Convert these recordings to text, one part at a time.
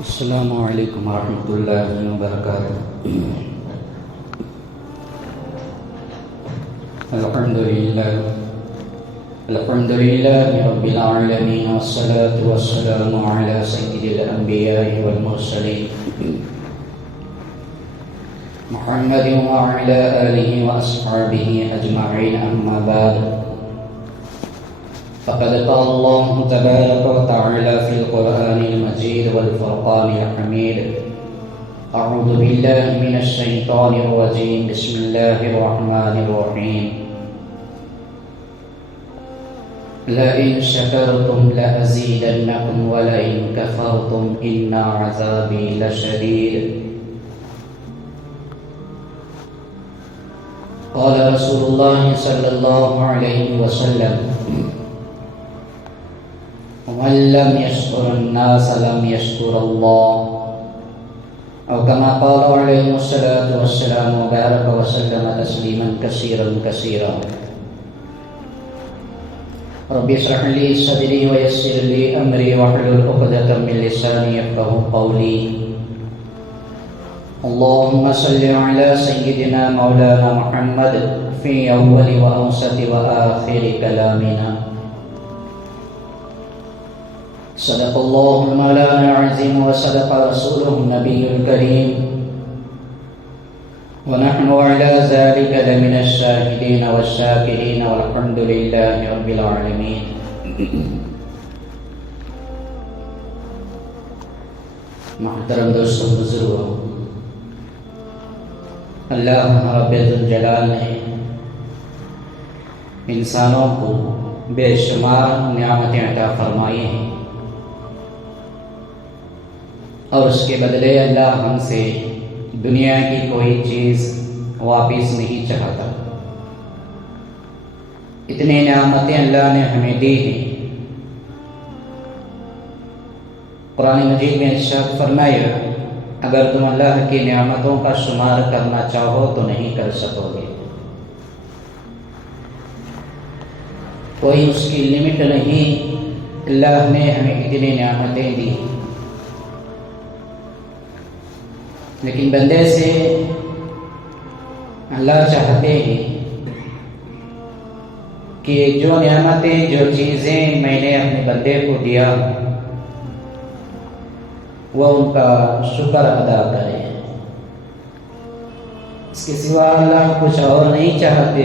السلام علیکم ورحمۃ اللہ وبرکاتہ۔ الحمد للہ رب العالمین والصلاة والسلام علی سید الانبیاء والمرسلین محمد وعلی آلہ واصحابہ اجمعین، اما بعد فقد قال الله تبارك وتعالى في القرآن المجيد والفرقان الحميد: أعوذ بالله من الشيطان الرجيم، بسم الله الرحمن الرحيم. لئن شكرتم لأزيدنكم ولئن كفرتم إن عذابي لشديد. قال رسول الله صلى الله عليه وسلم: ومن لم يشكر الناس لم يشكر الله، أو كما قال عليه الصلاة والسلام وبارك وسلم تسليما كثيرا كثيرا. رب اشرح لي صدري ويسر لي أمري واحلل عقدة من لساني يفقهوا قولي. اللهم صل على سيدنا مولانا محمد في أول وأوسط وآخر كلامنا. صدق الله مولانا العظيم وصدق رسوله النبي الكريم، ونحن على ذلك لمن الشاهدين والشاكرين، والحمد لله رب العالمين. محترم دوستوں، بزرگوں، اللہ رب ذوالجلال نے انسانوں کو بے شمار نعمتیں عطا فرمائی ہیں، اور اس کے بدلے اللہ ہم سے دنیا کی کوئی چیز واپس نہیں چاہتا. اتنی نعمتیں اللہ نے ہمیں دی ہیں. قرآن مجید میں ارشاد فرمایا: اگر تم اللہ کی نعمتوں کا شمار کرنا چاہو تو نہیں کر سکو گے. کوئی اس کی لمٹ نہیں. اللہ نے ہمیں اتنی نعمتیں دی، لیکن بندے سے اللہ چاہتے ہیں کہ جو نعمتیں، جو چیزیں میں نے اپنے بندے کو دیا وہ ان کا شکر ادا کرے. اس کے سوا اللہ کچھ اور نہیں چاہتے.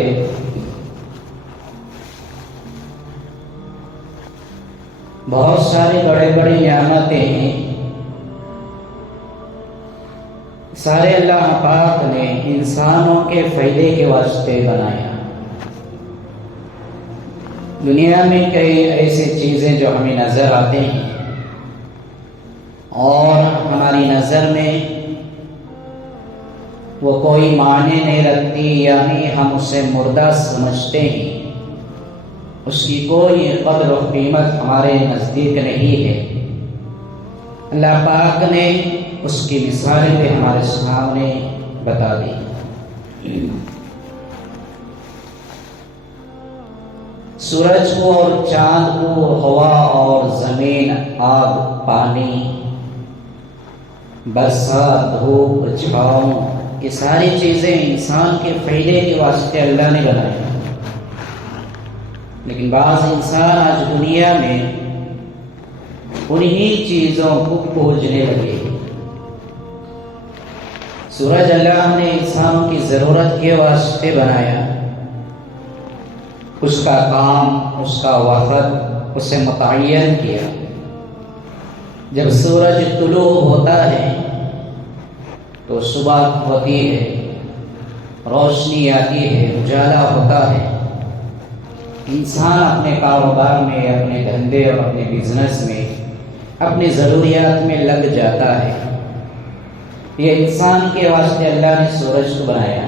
بہت ساری بڑے بڑی نعمتیں ہیں، سارے اللہ پاک نے انسانوں کے فائدے کے واسطے بنایا. دنیا میں کئی ایسی چیزیں جو ہمیں نظر آتے ہیں اور ہماری نظر میں وہ کوئی معنی نہیں رکھتی، یعنی ہم اسے مردہ سمجھتے ہیں، اس کی کوئی قدر و قیمت ہمارے نزدیک نہیں ہے. اللہ پاک نے اس کی مثالیں بھی ہمارے سامنے بتا دی. سورج کو اور چاند کو، ہوا اور زمین، آگ، پانی، برسات، دھوپ، چھاؤں، یہ ساری چیزیں انسان کے فائدے کے واسطے اللہ نے بنائی. لیکن بعض انسان آج دنیا میں انہی چیزوں کو پوجنے لگے. سورج اللہ نے انسانوں کی ضرورت کے واسطے بنایا. اس کا کام، اس کا وقت اسے متعین کیا. جب سورج طلوع ہوتا ہے تو صبح ہوتی ہے، روشنی آتی ہے، اجالا ہوتا ہے. انسان اپنے کاروبار میں، اپنے دھندے اور اپنے بزنس میں، اپنی ضروریات میں لگ جاتا ہے. یہ انسان کے واسطے اللہ نے سورج کو بنایا.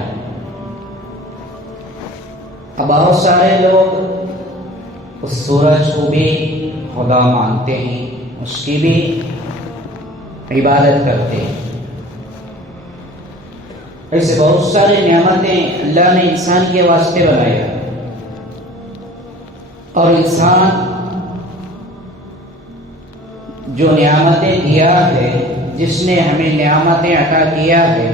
اب بہت سارے لوگ اس سورج کو بھی خدا مانتے ہیں، اس کی بھی عبادت کرتے ہیں. ایسے بہت ساری نعمتیں اللہ نے انسان کے واسطے بنایا، اور انسان جو نعمتیں دیا ہے جس نے ہمیں نعمتیں عطا کیا ہے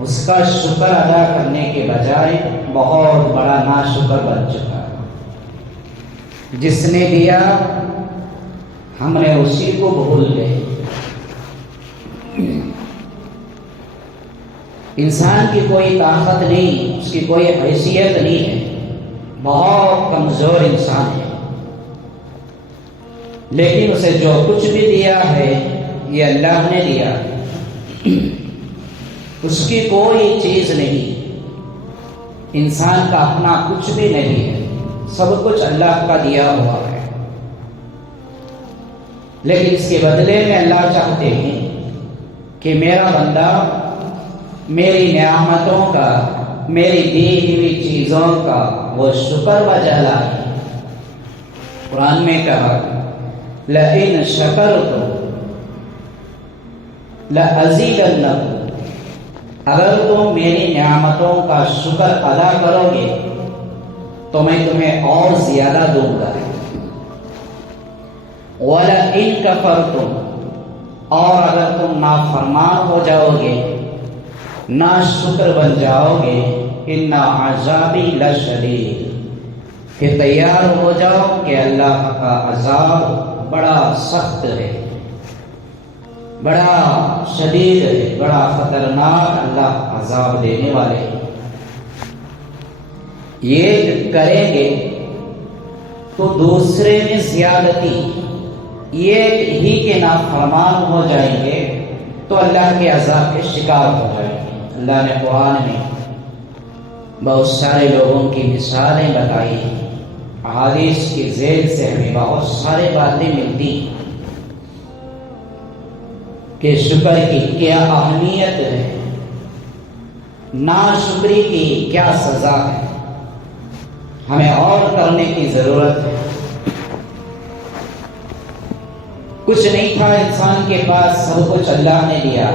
اس کا شکر ادا کرنے کے بجائے بہت بڑا ناشکر بن چکا ہے۔ جس نے دیا ہم نے اسی کو بھول گئے۔ انسان کی کوئی طاقت نہیں، اس کی کوئی حیثیت نہیں ہے، بہت کمزور انسان ہے، لیکن اسے جو کچھ بھی دیا ہے یہ اللہ نے دیا، اس کی کوئی چیز نہیں، انسان کا اپنا کچھ بھی نہیں ہے، سب کچھ اللہ کا دیا ہوا ہے۔ لیکن اس کے بدلے میں اللہ چاہتے ہیں کہ میرا بندہ میری نعمتوں کا، میری دی ہوئی چیزوں کا وہ شکر بجا لائے۔ قرآن میں کہا لَإِن شَكَرْتُمْ لَأَزِيدَنَّكُمْ، اگر تم میری نعمتوں کا شکر ادا کرو گے تو میں تمہیں اور زیادہ دوں گا۔ وَلَئِن كَفَرْتُمْ، اور اگر تم نافرمان ہو جاؤ گے، ناشکر بن جاؤ گے، إِنَّ عَذَابِي لَشَدِيدٌ، پھر تیار ہو جاؤ کہ اللہ کا عذاب بڑا سخت ہے، بڑا شدید ہے، بڑا خطرناک اللہ عذاب دینے والے ہیں۔ یہ کریں گے تو دوسرے میں زیادتی، ایک ہی کے نافرمان ہو جائیں گے تو اللہ کے عذاب کے شکار ہو جائیں گے۔ اللہ نے قرآن میں بہت سارے لوگوں کی مثالیں بتائی ہیں، احادیث کی ذیل سے ہمیں بہت سارے باتیں ملتی کہ شکر کی کیا اہمیت ہے، ناشکری کی کیا سزا ہے، ہمیں اور کرنے کی ضرورت ہے۔ کچھ نہیں تھا انسان کے پاس، سب کچھ اللہ نے دیا۔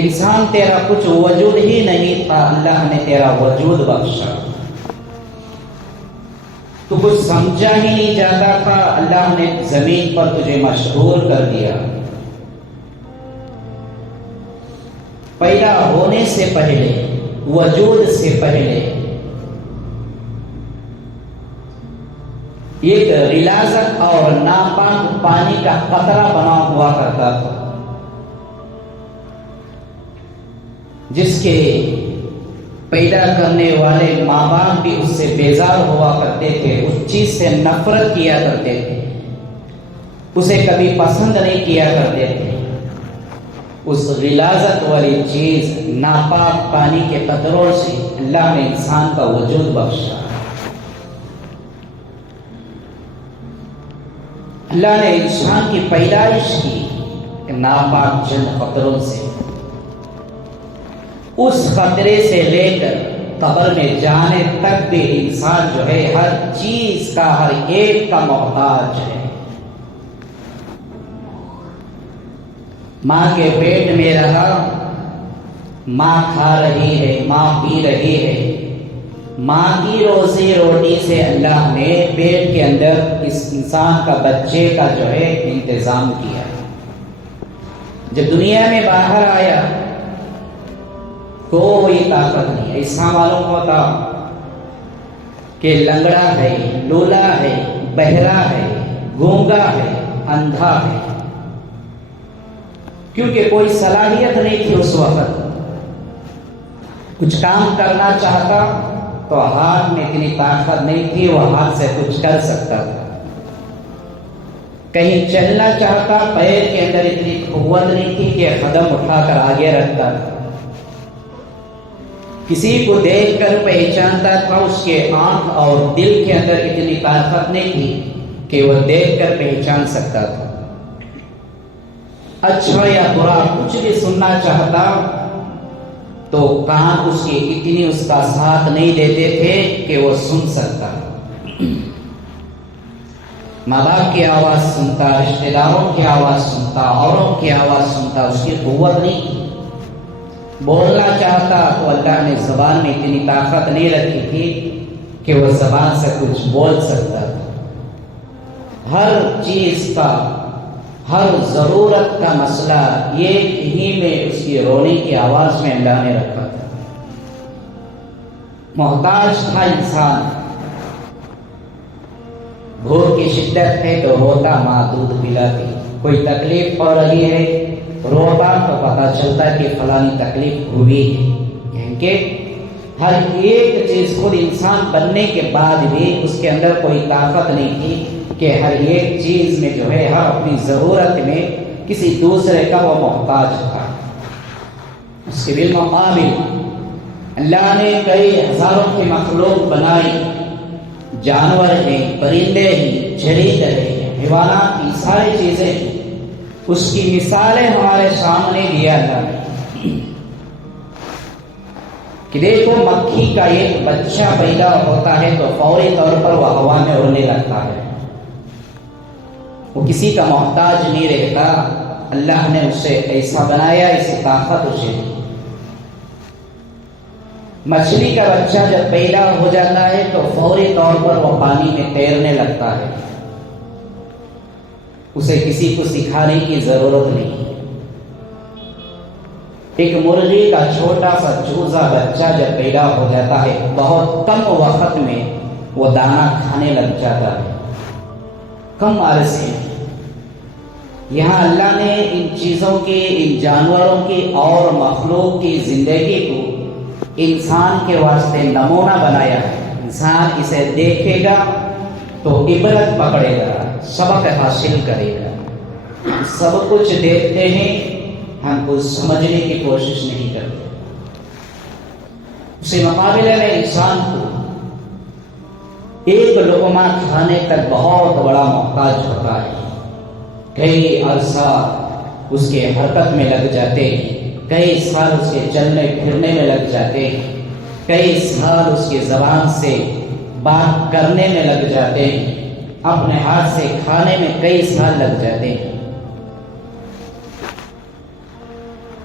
انسان تیرا کچھ وجود ہی نہیں تھا، اللہ نے تیرا وجود بخشا۔ تو کچھ سمجھا ہی نہیں جاتا تھا، اللہ نے زمین پر تجھے مشہور کر دیا۔ پیدا ہونے سے پہلے، وجود سے پہلے ایک غلاظت اور ناپاک پانی کا قطرہ بنا ہوا کرتا تھا، جس کے پیدا کرنے والے ماں باپ بھی اس سے بیزار ہوا کرتے تھے، اس چیز سے نفرت کیا کرتے تھے، اسے کبھی پسند نہیں کیا کرتے تھے۔ اس غلاظت والی چیز ناپاک پانی کے قطروں سے اللہ نے انسان کا وجود بخشا۔ اللہ نے انسان کی پیدائش کی ناپاک چند قطروں سے، اس خطرے سے لے کر قبر میں جانے تک بھی انسان جو ہے ہر چیز کا، ہر ایک کا محتاج ہے۔ ماں کے پیٹ میں رہا، ماں کھا رہی ہے، ماں پی رہی ہے، ماں کی روزی روٹی سے اللہ نے پیٹ کے اندر اس انسان کا، بچے کا جو ہے انتظام کیا۔ جب دنیا میں باہر آیا کوئی طاقت نہیں، ایسا معلوم ہوتا کہ لنگڑا ہے، لولا ہے، بہرا ہے، گونگا ہے، اندھا ہے، کیونکہ کوئی صلاحیت نہیں تھی اس وقت۔ کچھ کام کرنا چاہتا تو ہاتھ میں اتنی طاقت نہیں تھی وہ ہاتھ سے کچھ کر سکتا تھا، کہیں چلنا چاہتا پیر کے اندر اتنی قوت نہیں تھی کہ قدم اٹھا کر آگے رکھتا تھا، کسی کو دیکھ کر پہچانتا تھا، اس کے آنکھ اور دل کے اندر اتنی طاقت نہیں تھی کہ وہ دیکھ کر پہچان سکتا تھا۔ اچھا یا برا کچھ بھی سننا چاہتا تو کان اس کی اتنی اس کا ساتھ نہیں دیتے تھے کہ وہ سن سکتا۔ ماں باپ کی آواز سنتا، رشتہ داروں کی آواز سنتا، اوروں کی آواز سنتا، اس کی قوت نہیں تھی۔ بولنا چاہتا تو اللہ نے زبان میں اتنی طاقت نہیں رکھی تھی کہ وہ زبان سے کچھ بول سکتا تھا۔ ہر چیز کا ہر ضرورت کا مسئلہ ایک ہی میں اس کی رونے کی آواز میں اللہ نے رکھا تھا۔ محتاج تھا انسان، بھوک کی شدت ہے تو روتا ماں دودھ پلاتی، کوئی تکلیف ہو رہی ہے روتا تو پتہ چلتا کہ فلانی تکلیف ہوئی ہے، یعنی کہ ہر ایک چیز خود انسان بننے کے بعد بھی اس کے اندر کوئی طاقت نہیں تھی کہ ہر ایک چیز میں جو ہے ہر اپنی ضرورت میں کسی دوسرے کا وہ محتاج تھا۔ اس کے بالمقابل اللہ نے کئی ہزاروں کی مخلوق بنائی، جانور ہیں، پرندے ہیں، جرید ہیں، حیوانات کی ساری چیزیں ہیں، اس کی مثالیں ہمارے سامنے دیا اللہ نے کہ دیکھو مکھی کا ایک بچہ پیدا ہوتا ہے تو فوری طور پر وہ ہوا میں اڑنے لگتا ہے، وہ کسی کا محتاج نہیں رہتا، اللہ نے اسے ایسا بنایا، ایسی طاقت اسے دی۔ مچھلی کا بچہ جب پیدا ہو جاتا ہے تو فوری طور پر وہ پانی میں تیرنے لگتا ہے، اسے کسی کو سکھانے کی ضرورت نہیں۔ ایک مرغی کا چھوٹا سا چوزا بچہ جب پیدا ہو جاتا ہے بہت کم وقت میں وہ دانا کھانے لگ جاتا ہے، کم عرصے میں۔ یہاں اللہ نے ان چیزوں کی، ان جانوروں کی اور مخلوق کی زندگی کو انسان کے واسطے نمونہ بنایا ہے۔ انسان اسے دیکھے گا تو عبرت پکڑے گا، سبق حاصل کرے گا۔ سب کچھ دیکھتے ہیں، ہم کچھ سمجھنے کی کوشش نہیں کرتے۔ اسی مقابلے میں انسان کو ایک لقمہ کھانے تک بہت بڑا محتاج ہوتا ہے، کئی عرصہ اس کے حرکت میں لگ جاتے ہیں، کئی سال اس کے چلنے پھرنے میں لگ جاتے ہیں، کئی سال اس کی زبان سے بات کرنے میں لگ جاتے ہیں، اپنے ہاتھ سے کھانے میں کئی سال لگ جاتے ہیں۔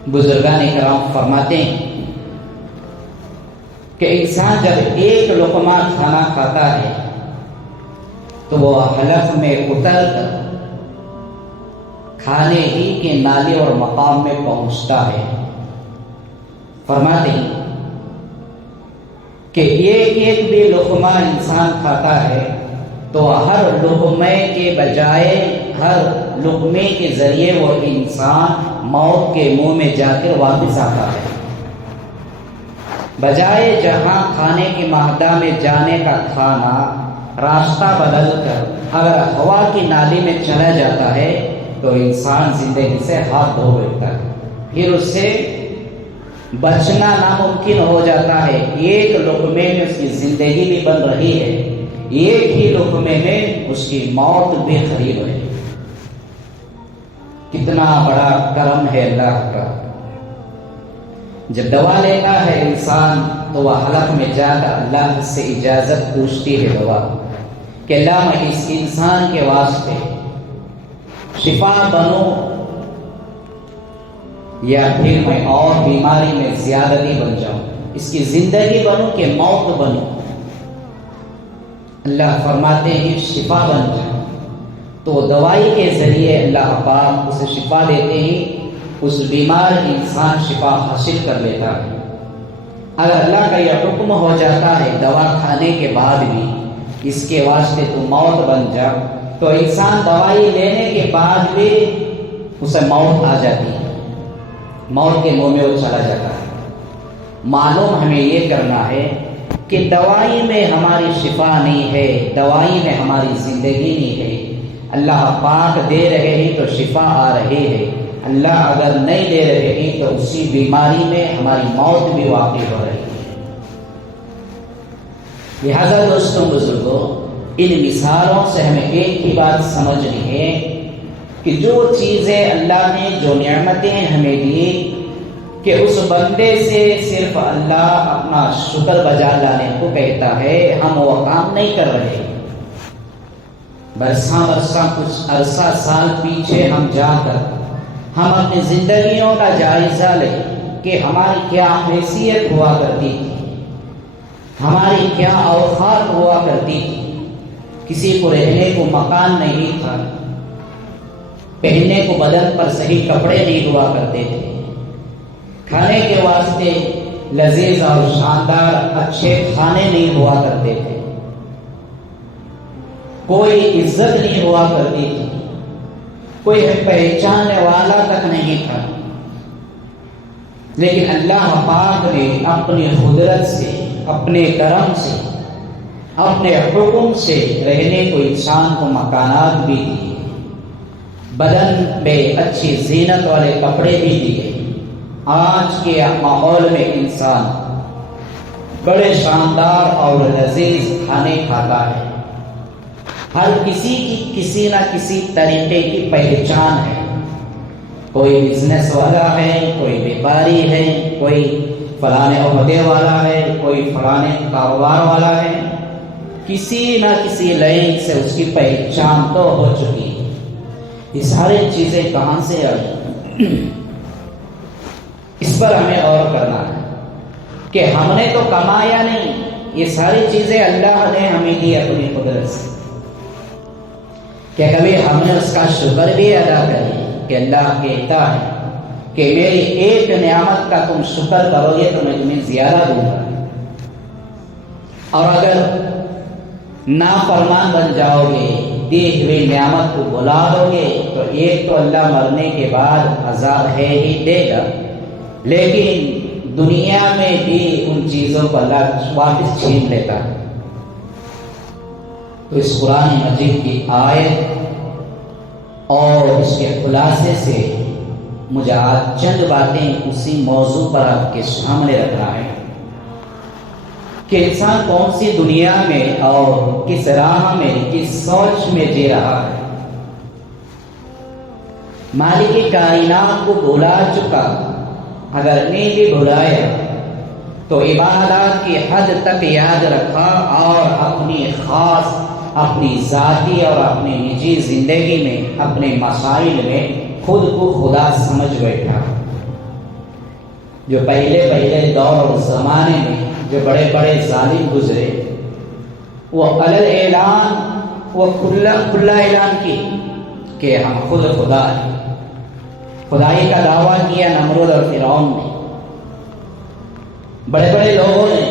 بزرگان کرام فرماتے ہیں کہ انسان جب ایک لقمہ کھانا کھاتا ہے تو وہ حلق میں اتر کر کھانے ہی کے نالے اور مقام میں پہنچتا ہے۔ فرماتے ہیں کہ ایک ایک بھی لقمہ انسان کھاتا ہے تو ہر لقمے کے بجائے، ہر لقمے کے ذریعے وہ انسان موت کے منہ میں جا کر واپس آتا ہے، بجائے جہاں کھانے کی معدہ میں جانے کا کھانا راستہ بدل کر اگر ہوا کی نالی میں چلا جاتا ہے تو انسان زندگی سے ہاتھ دھو بیٹھتا ہے، پھر اس سے بچنا ناممکن ہو جاتا ہے۔ ایک لقمے میں اس کی زندگی بھی بن رہی ہے، ایک ہی لقمے میں اس کی موت بھی قریب ہے۔ کتنا بڑا کرم ہے اللہ کا۔ جب دوا لیتا ہے انسان تو وہ حلق میں جا کر اللہ سے اجازت پوچھتی ہے دوا کہ اللہ میں اس انسان کے واسطے شفا بنوں یا پھر میں اور بیماری میں زیادتی بن جاؤں، اس کی زندگی بنوں کہ موت بنوں۔ اللہ فرماتے ہیں شفا بن جاؤ، تو دوائی کے ذریعے اللہ پاک اسے شفا دیتے ہیں، اس بیمار انسان شفا حاصل کر لیتا ہے۔ اگر اللہ کا یہ حکم ہو جاتا ہے دوا کھانے کے بعد بھی اس کے واسطے تو موت بن جاؤ، تو انسان دوائی لینے کے بعد بھی اسے موت آ جاتی ہے، موت کے منہ میں وہ چلا جاتا ہے۔ معلوم ہمیں یہ کرنا ہے کہ دوائی میں ہماری شفا نہیں ہے، دوائی میں ہماری زندگی نہیں ہے۔ اللہ پاک دے رہے ہیں تو شفا آ رہی ہے، اللہ اگر نہیں دے رہے ہیں تو اسی بیماری میں ہماری موت بھی واقع ہو رہی ہے۔ لہذا دوستوں بزرگوں، ان مثالوں سے ہمیں ایک ہی بات سمجھنی ہے کہ جو چیزیں اللہ نے، جو نعمتیں ہمیں دی، کہ اس بندے سے صرف اللہ اپنا شکر بجا لانے کو کہتا ہے، ہم وہ کام نہیں کر رہے۔ برساں کچھ عرصہ سال پیچھے ہم جا کر ہم اپنی زندگیوں کا جائزہ لیں کہ ہماری کیا حیثیت ہوا کرتی تھی، ہماری کیا اوقات ہوا کرتی تھی۔ کسی کو رہنے کو مکان نہیں تھا، پہننے کو بدن پر صحیح کپڑے نہیں ہوا کرتے تھے، کھانے کے واسطے لذیذ اور شاندار اچھے کھانے نہیں ہوا کرتے تھے، کوئی عزت نہیں ہوا کرتی تھی، کوئی پہچاننے والا تک نہیں تھا۔ لیکن اللہ پاک نے اپنی قدرت سے، اپنے کرم سے، اپنے حکم سے رہنے کو انسان کو مکانات بھی دیے، بدن میں اچھی زینت والے کپڑے بھی دیے۔ آج کے ماحول میں انسان بڑے شاندار اور لذیذ کھانے کھاتا ہے، ہر کسی کی کسی نہ کسی طریقے کی پہچان ہے، کوئی بزنس والا ہے، کوئی بیپاری ہے، کوئی فلانے عہدے والا ہے، کوئی فلانے کاروبار والا ہے، کسی نہ کسی لائن سے اس کی پہچان تو ہو چکی ہے۔ یہ ساری چیزیں کہاں سے آئی؟ اس پر ہمیں غور کرنا ہے کہ ہم نے تو کمایا نہیں، یہ ساری چیزیں اللہ نے ہمیں دی اپنی قدرت سے۔ کیا کبھی ہم نے اس کا شکر بھی ادا کرے کہ اللہ کہتا ہے کہ میری ایک نعمت کا تم شکر کرو گے تو میں تمہیں زیادہ دوں گا، اور اگر نافرمان بن جاؤ گے، دی ہوئی نعمت کو بھلا دو گے، تو ایک تو اللہ مرنے کے بعد عذاب ہے ہی دے گا، لیکن دنیا میں بھی ان چیزوں کو اللہ واپس چھین لیتا ہے۔ تو اس قرآن مجید کی آیت اور اس کے خلاصے سے مجھے آج چند باتیں اسی موضوع پر آپ کے سامنے رکھنا ہے کہ انسان کون سی دنیا میں اور کس راہ میں، کس سوچ میں جی رہا ہے۔ مالک کائنات کو بھلا چکا، اگر نہیں بھی بھلایا تو عبادات کی حد تک یاد رکھا اور اپنی خاص، اپنی ذاتی اور اپنی نجی زندگی میں، اپنے مسائل میں خود کو خدا سمجھ بیٹھا۔ جو پہلے دور اور زمانے میں جو بڑے بڑے ظالم گزرے، وہ علل اعلان، وہ کھلا اعلان کی کہ ہم خود خدا ہیں۔ خدائی کا دعویٰ کیا نمرود اور فرعون نے، بڑے بڑے لوگوں نے،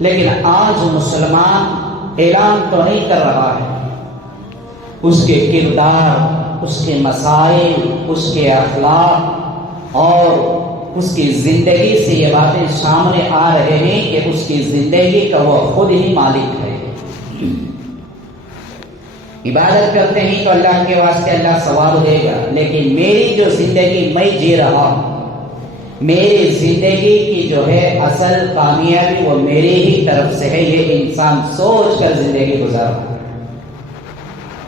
لیکن آج مسلمان اعلان تو نہیں کر رہا ہے، اس کے کردار، اس کے مسائل، اس کے اخلاق اور اس کی زندگی سے یہ باتیں سامنے آ رہے ہیں کہ اس کی زندگی کا وہ خود ہی مالک ہے۔ عبادت کرتے ہیں تو اللہ کے واسطے اللہ ثواب دے گا، لیکن میری جو زندگی میں جی رہا ہوں، میری زندگی کی جو ہے اصل کامیابی وہ میری ہی طرف سے ہے۔ یہ انسان سوچ کر زندگی گزارا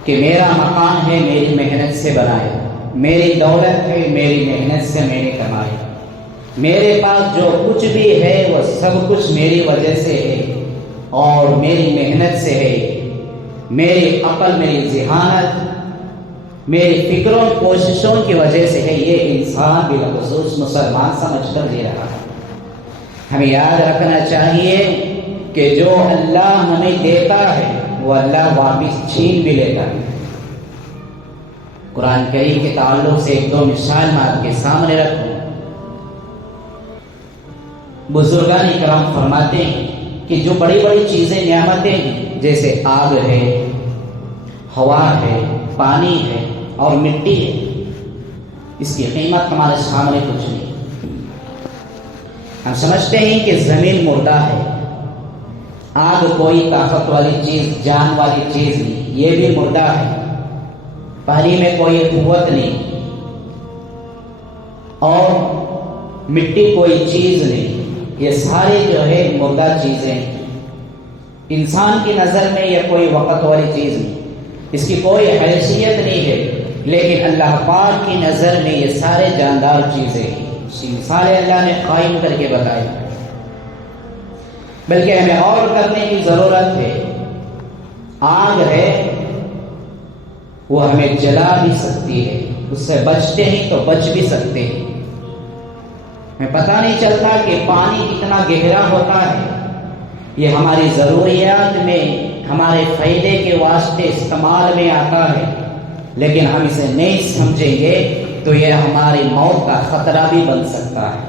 کہ میرا مکان ہے میری محنت سے بنایا، میری دولت ہے میری محنت سے میں نے کمائی، میرے پاس جو کچھ بھی ہے وہ سب کچھ میری وجہ سے ہے اور میری محنت سے ہے، میری عقل، میری ذہانت، میری فکروں کوششوں کی وجہ سے ہے۔ یہ انسان بالخصوص مسلمان سمجھ کر جی رہا ہے۔ ہمیں یاد رکھنا چاہیے کہ جو اللہ ہمیں دیتا ہے وہ اللہ واپس چھین بھی لیتا ہے۔ قرآن کریم کے تعلق سے ایک دو مثال میں آپ کے سامنے رکھوں۔ بزرگان اکرام فرماتے ہیں کہ جو بڑی بڑی چیزیں، نعمتیں ہیں، جیسے آگ ہے، ہوا ہے، پانی ہے اور مٹی ہے، اس کی قیمت ہمارے سامنے کچھ نہیں۔ ہم سمجھتے ہیں کہ زمین مردہ ہے، آگ کوئی طاقت والی چیز، جان والی چیز نہیں، یہ بھی مردہ ہے، پانی میں کوئی قوت نہیں، اور مٹی کوئی چیز نہیں، یہ سارے جو ہے مردہ چیزیں ہیں۔ انسان کی نظر میں یہ کوئی وقت والی چیز نہیں، اس کی کوئی حیثیت نہیں ہے، لیکن اللہ پاک کی نظر میں یہ سارے جاندار چیزیں ہیں۔ اس کی مثالیں اللہ نے قائم کر کے بتائی، بلکہ ہمیں اور کرنے کی ضرورت ہے۔ آگ ہے وہ ہمیں جلا بھی سکتی ہے، اس سے بچتے ہیں تو بچ بھی سکتے ہیں۔ ہمیں پتہ نہیں چلتا کہ پانی کتنا گہرا ہوتا ہے، یہ ہماری ضروریات میں، ہمارے فائدے کے واسطے استعمال میں آتا ہے، لیکن ہم اسے نہیں سمجھیں گے تو یہ ہماری موت کا خطرہ بھی بن سکتا ہے۔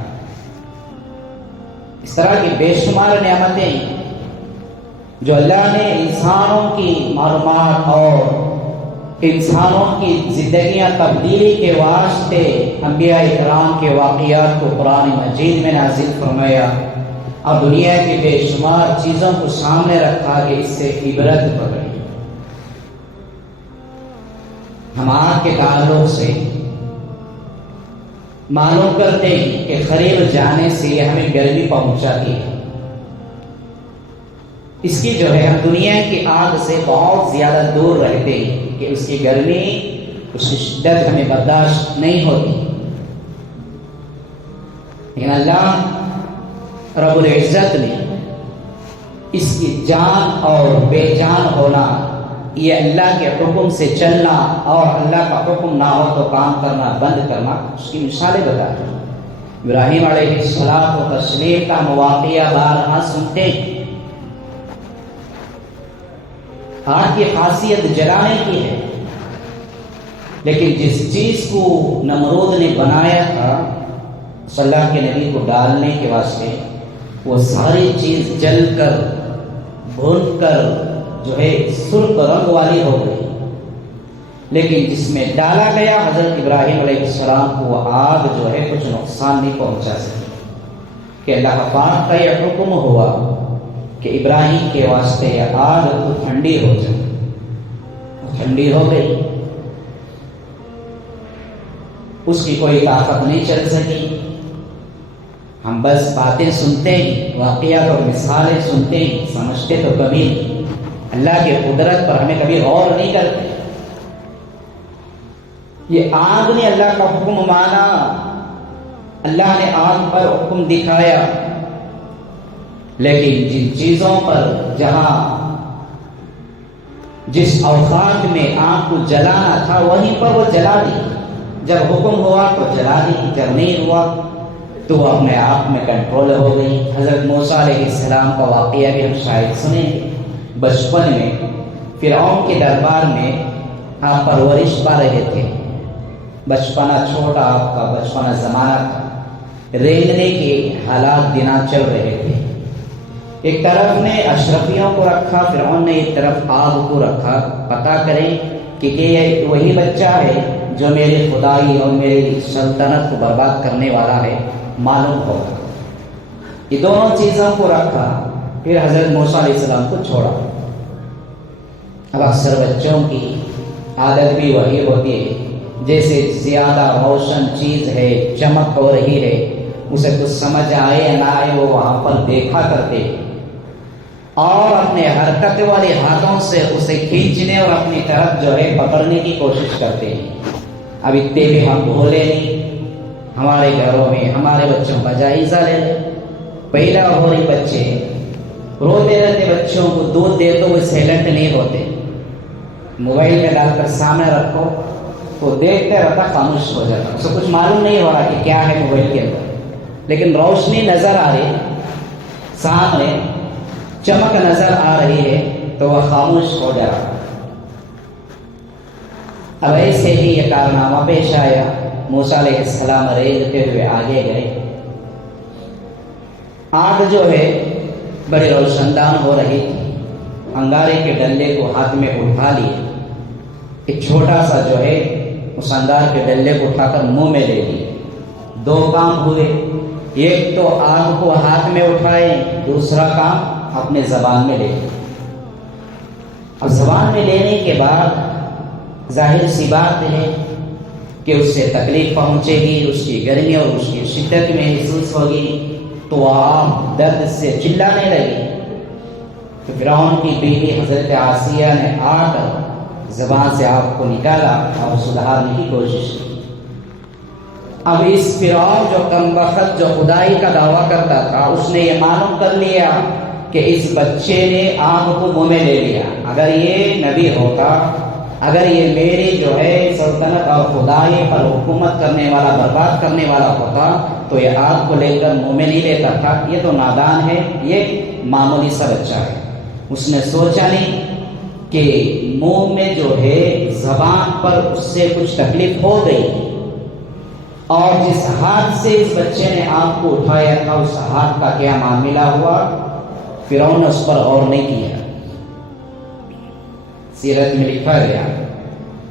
اس طرح کی بے شمار نعمتیں جو اللہ نے انسانوں کی معلومات اور انسانوں کی زندگیاں تبدیلی کے واسطے انبیاء کرام کے واقعات کو قرآن مجید میں نازل فرمایا اور دنیا کی بے شمار چیزوں کو سامنے رکھا کہ اس سے عبرت پکڑی۔ ہم آگ کے تعلق سے معلوم کرتے ہیں کہ قریب جانے سے یہ ہمیں گرمی پہنچاتی ہے۔ اس کی جو ہے ہم دنیا کی آگ سے بہت زیادہ دور رہتے ہیں کہ اس کی گرمی، اس کی شدت ہمیں برداشت نہیں ہوتی، لیکن اللہ رب العزت نے اس کی جان اور بے جان ہونا، یہ اللہ کے حکم سے چلنا اور اللہ کا حکم نہ ہو تو کام کرنا بند کرنا، اس کی مثالیں بتاتے ہیں۔ ابراہیم علیہ السلام و تسلیم کا مواقعہ بارہا سنتے ہیں۔ آگ کی خاصیت جلانے کی ہے، لیکن جس چیز کو نمرود نے بنایا تھا صلی اللہ کے نبی کو ڈالنے کے واسطے، وہ ساری چیز جل کر بھون کر جو ہے سرخ رنگ والی ہو گئی، لیکن جس میں ڈالا گیا حضرت ابراہیم علیہ السلام کو وہ آگ جو ہے کچھ نقصان نہیں پہنچا سکی، کہ اللہ پاک کا یہ حکم ہوا کہ ابراہیم کے واسطے یہ آگ تو ٹھنڈی ہو جائے، ٹھنڈی ہو گئی، اس کی کوئی طاقت نہیں چل سکی۔ ہم بس باتیں سنتے ہیں، واقعات اور مثالیں سنتے ہیں، سمجھتے تو کبھی نہیں، اللہ کی قدرت پر ہمیں کبھی غور نہیں کرتے۔ یہ آگ نے اللہ کا حکم مانا، اللہ نے آگ پر حکم دکھایا، لیکن جن چیزوں پر جہاں جس اوقات میں آگ کو جلانا تھا وہیں پر وہ جلا دی، جب حکم ہوا تو جلا دی، جب نہیں ہوا تو وہ اپنے آپ میں کنٹرول ہو گئی۔ حضرت موسیٰ علیہ السلام کا واقعہ بھی ہم شاید سنیں گے۔ بچپن میں فرعون کے دربار میں آپ پرورش پا رہے تھے، بچپنا چھوٹا آپ کا بچپنا زمانہ تھا، رینگنے کے حالات دناں چل رہے تھے۔ ایک طرف نے اشرفیوں کو رکھا، فرعون نے ایک طرف آگ کو رکھا، پتہ کریں کہ یہ وہی بچہ ہے جو میری خدائی اور میری سلطنت کو برباد کرنے والا ہے، معلوم ہوگا۔ یہ دونوں چیزوں کو رکھا، پھر حضرت موسیٰ علیہ السلام کو چھوڑا۔ اب اکثر بچوں کی عادت بھی وہی ہوتی ہے، جیسے زیادہ روشن چیز ہے، چمک ہو رہی ہے، اسے کچھ سمجھ آئے یا نہ آئے وہ وہاں پر دیکھا کرتے اور اپنے حرکت والے ہاتھوں سے اسے کھینچنے اور اپنی طرف جو ہے پکڑنے کی کوشش کرتے ہیں۔ اب اتنے بھی ہم بھولے نہیں، ہمارے گھروں میں ہمارے بچوں کا جائزہ لے لیں۔ پیدا ہو رہے بچے روتے رہتے، بچوں کو دودھ دے تو وہ سائلنٹ نہیں ہوتے، موبائل میں ڈال کر سامنے رکھو تو دیکھتے رہتا، خاموش ہو جاتا، اسے کچھ معلوم نہیں ہو رہا کہ کیا ہے موبائل کے اندر، لیکن روشنی نظر آ رہی، سامنے چمک نظر آ رہی ہے تو وہ خاموش ہو جا رہا۔ اب ایسے ہی یہ کارنامہ پیش آیا، موسیٰ علیہ السلام ریزتے ہوئے آگے گئے، آگ جو ہے بڑی روشندان ہو رہی تھی، انگارے کے ڈلے کو ہاتھ میں اٹھا لیے، ایک چھوٹا سا جو ہے اس انگار کے ڈلے کو اٹھا کر منہ میں لے لیے۔ دو کام ہوئے، ایک تو آگ کو ہاتھ میں اٹھائے، دوسرا کام اپنے زبان میں لے لیا۔ اب زبان میں لینے کے بعد ظاہر سی بات ہے کہ اس سے تکلیف پہنچے گی، اس کی گرمی اور اس کی شدت محسوس ہوگی، تو آپ درد سے چلانے لگی۔ تو فرعون کی بیوی حضرت آسیہ نے آ کر زبان سے آپ کو نکالا اور سدھارنے کی کوشش کی۔ اب اس فرعون جو کم وقت جو خدائی کا دعویٰ کرتا تھا، اس نے یہ معلوم کر لیا کہ اس بچے نے آگ کو منہ میں لے لیا، اگر یہ نبی ہوتا، اگر یہ میری جو ہے سلطنت اور خدائی پر حکومت کرنے والا، برباد کرنے والا ہوتا تو یہ آگ کو لے کر منہ میں نہیں لیتا تھا، یہ تو نادان ہے، یہ معمولی سا بچہ ہے۔ اس نے سوچا نہیں کہ منہ میں جو ہے زبان پر اس سے کچھ تکلیف ہو گئی، اور جس ہاتھ سے اس بچے نے آنکھ کو اٹھایا تھا اس ہاتھ کا کیا معاملہ ہوا، فرعون نے اس پر غور نہیں کیا۔ سیرت میں لکھا گیا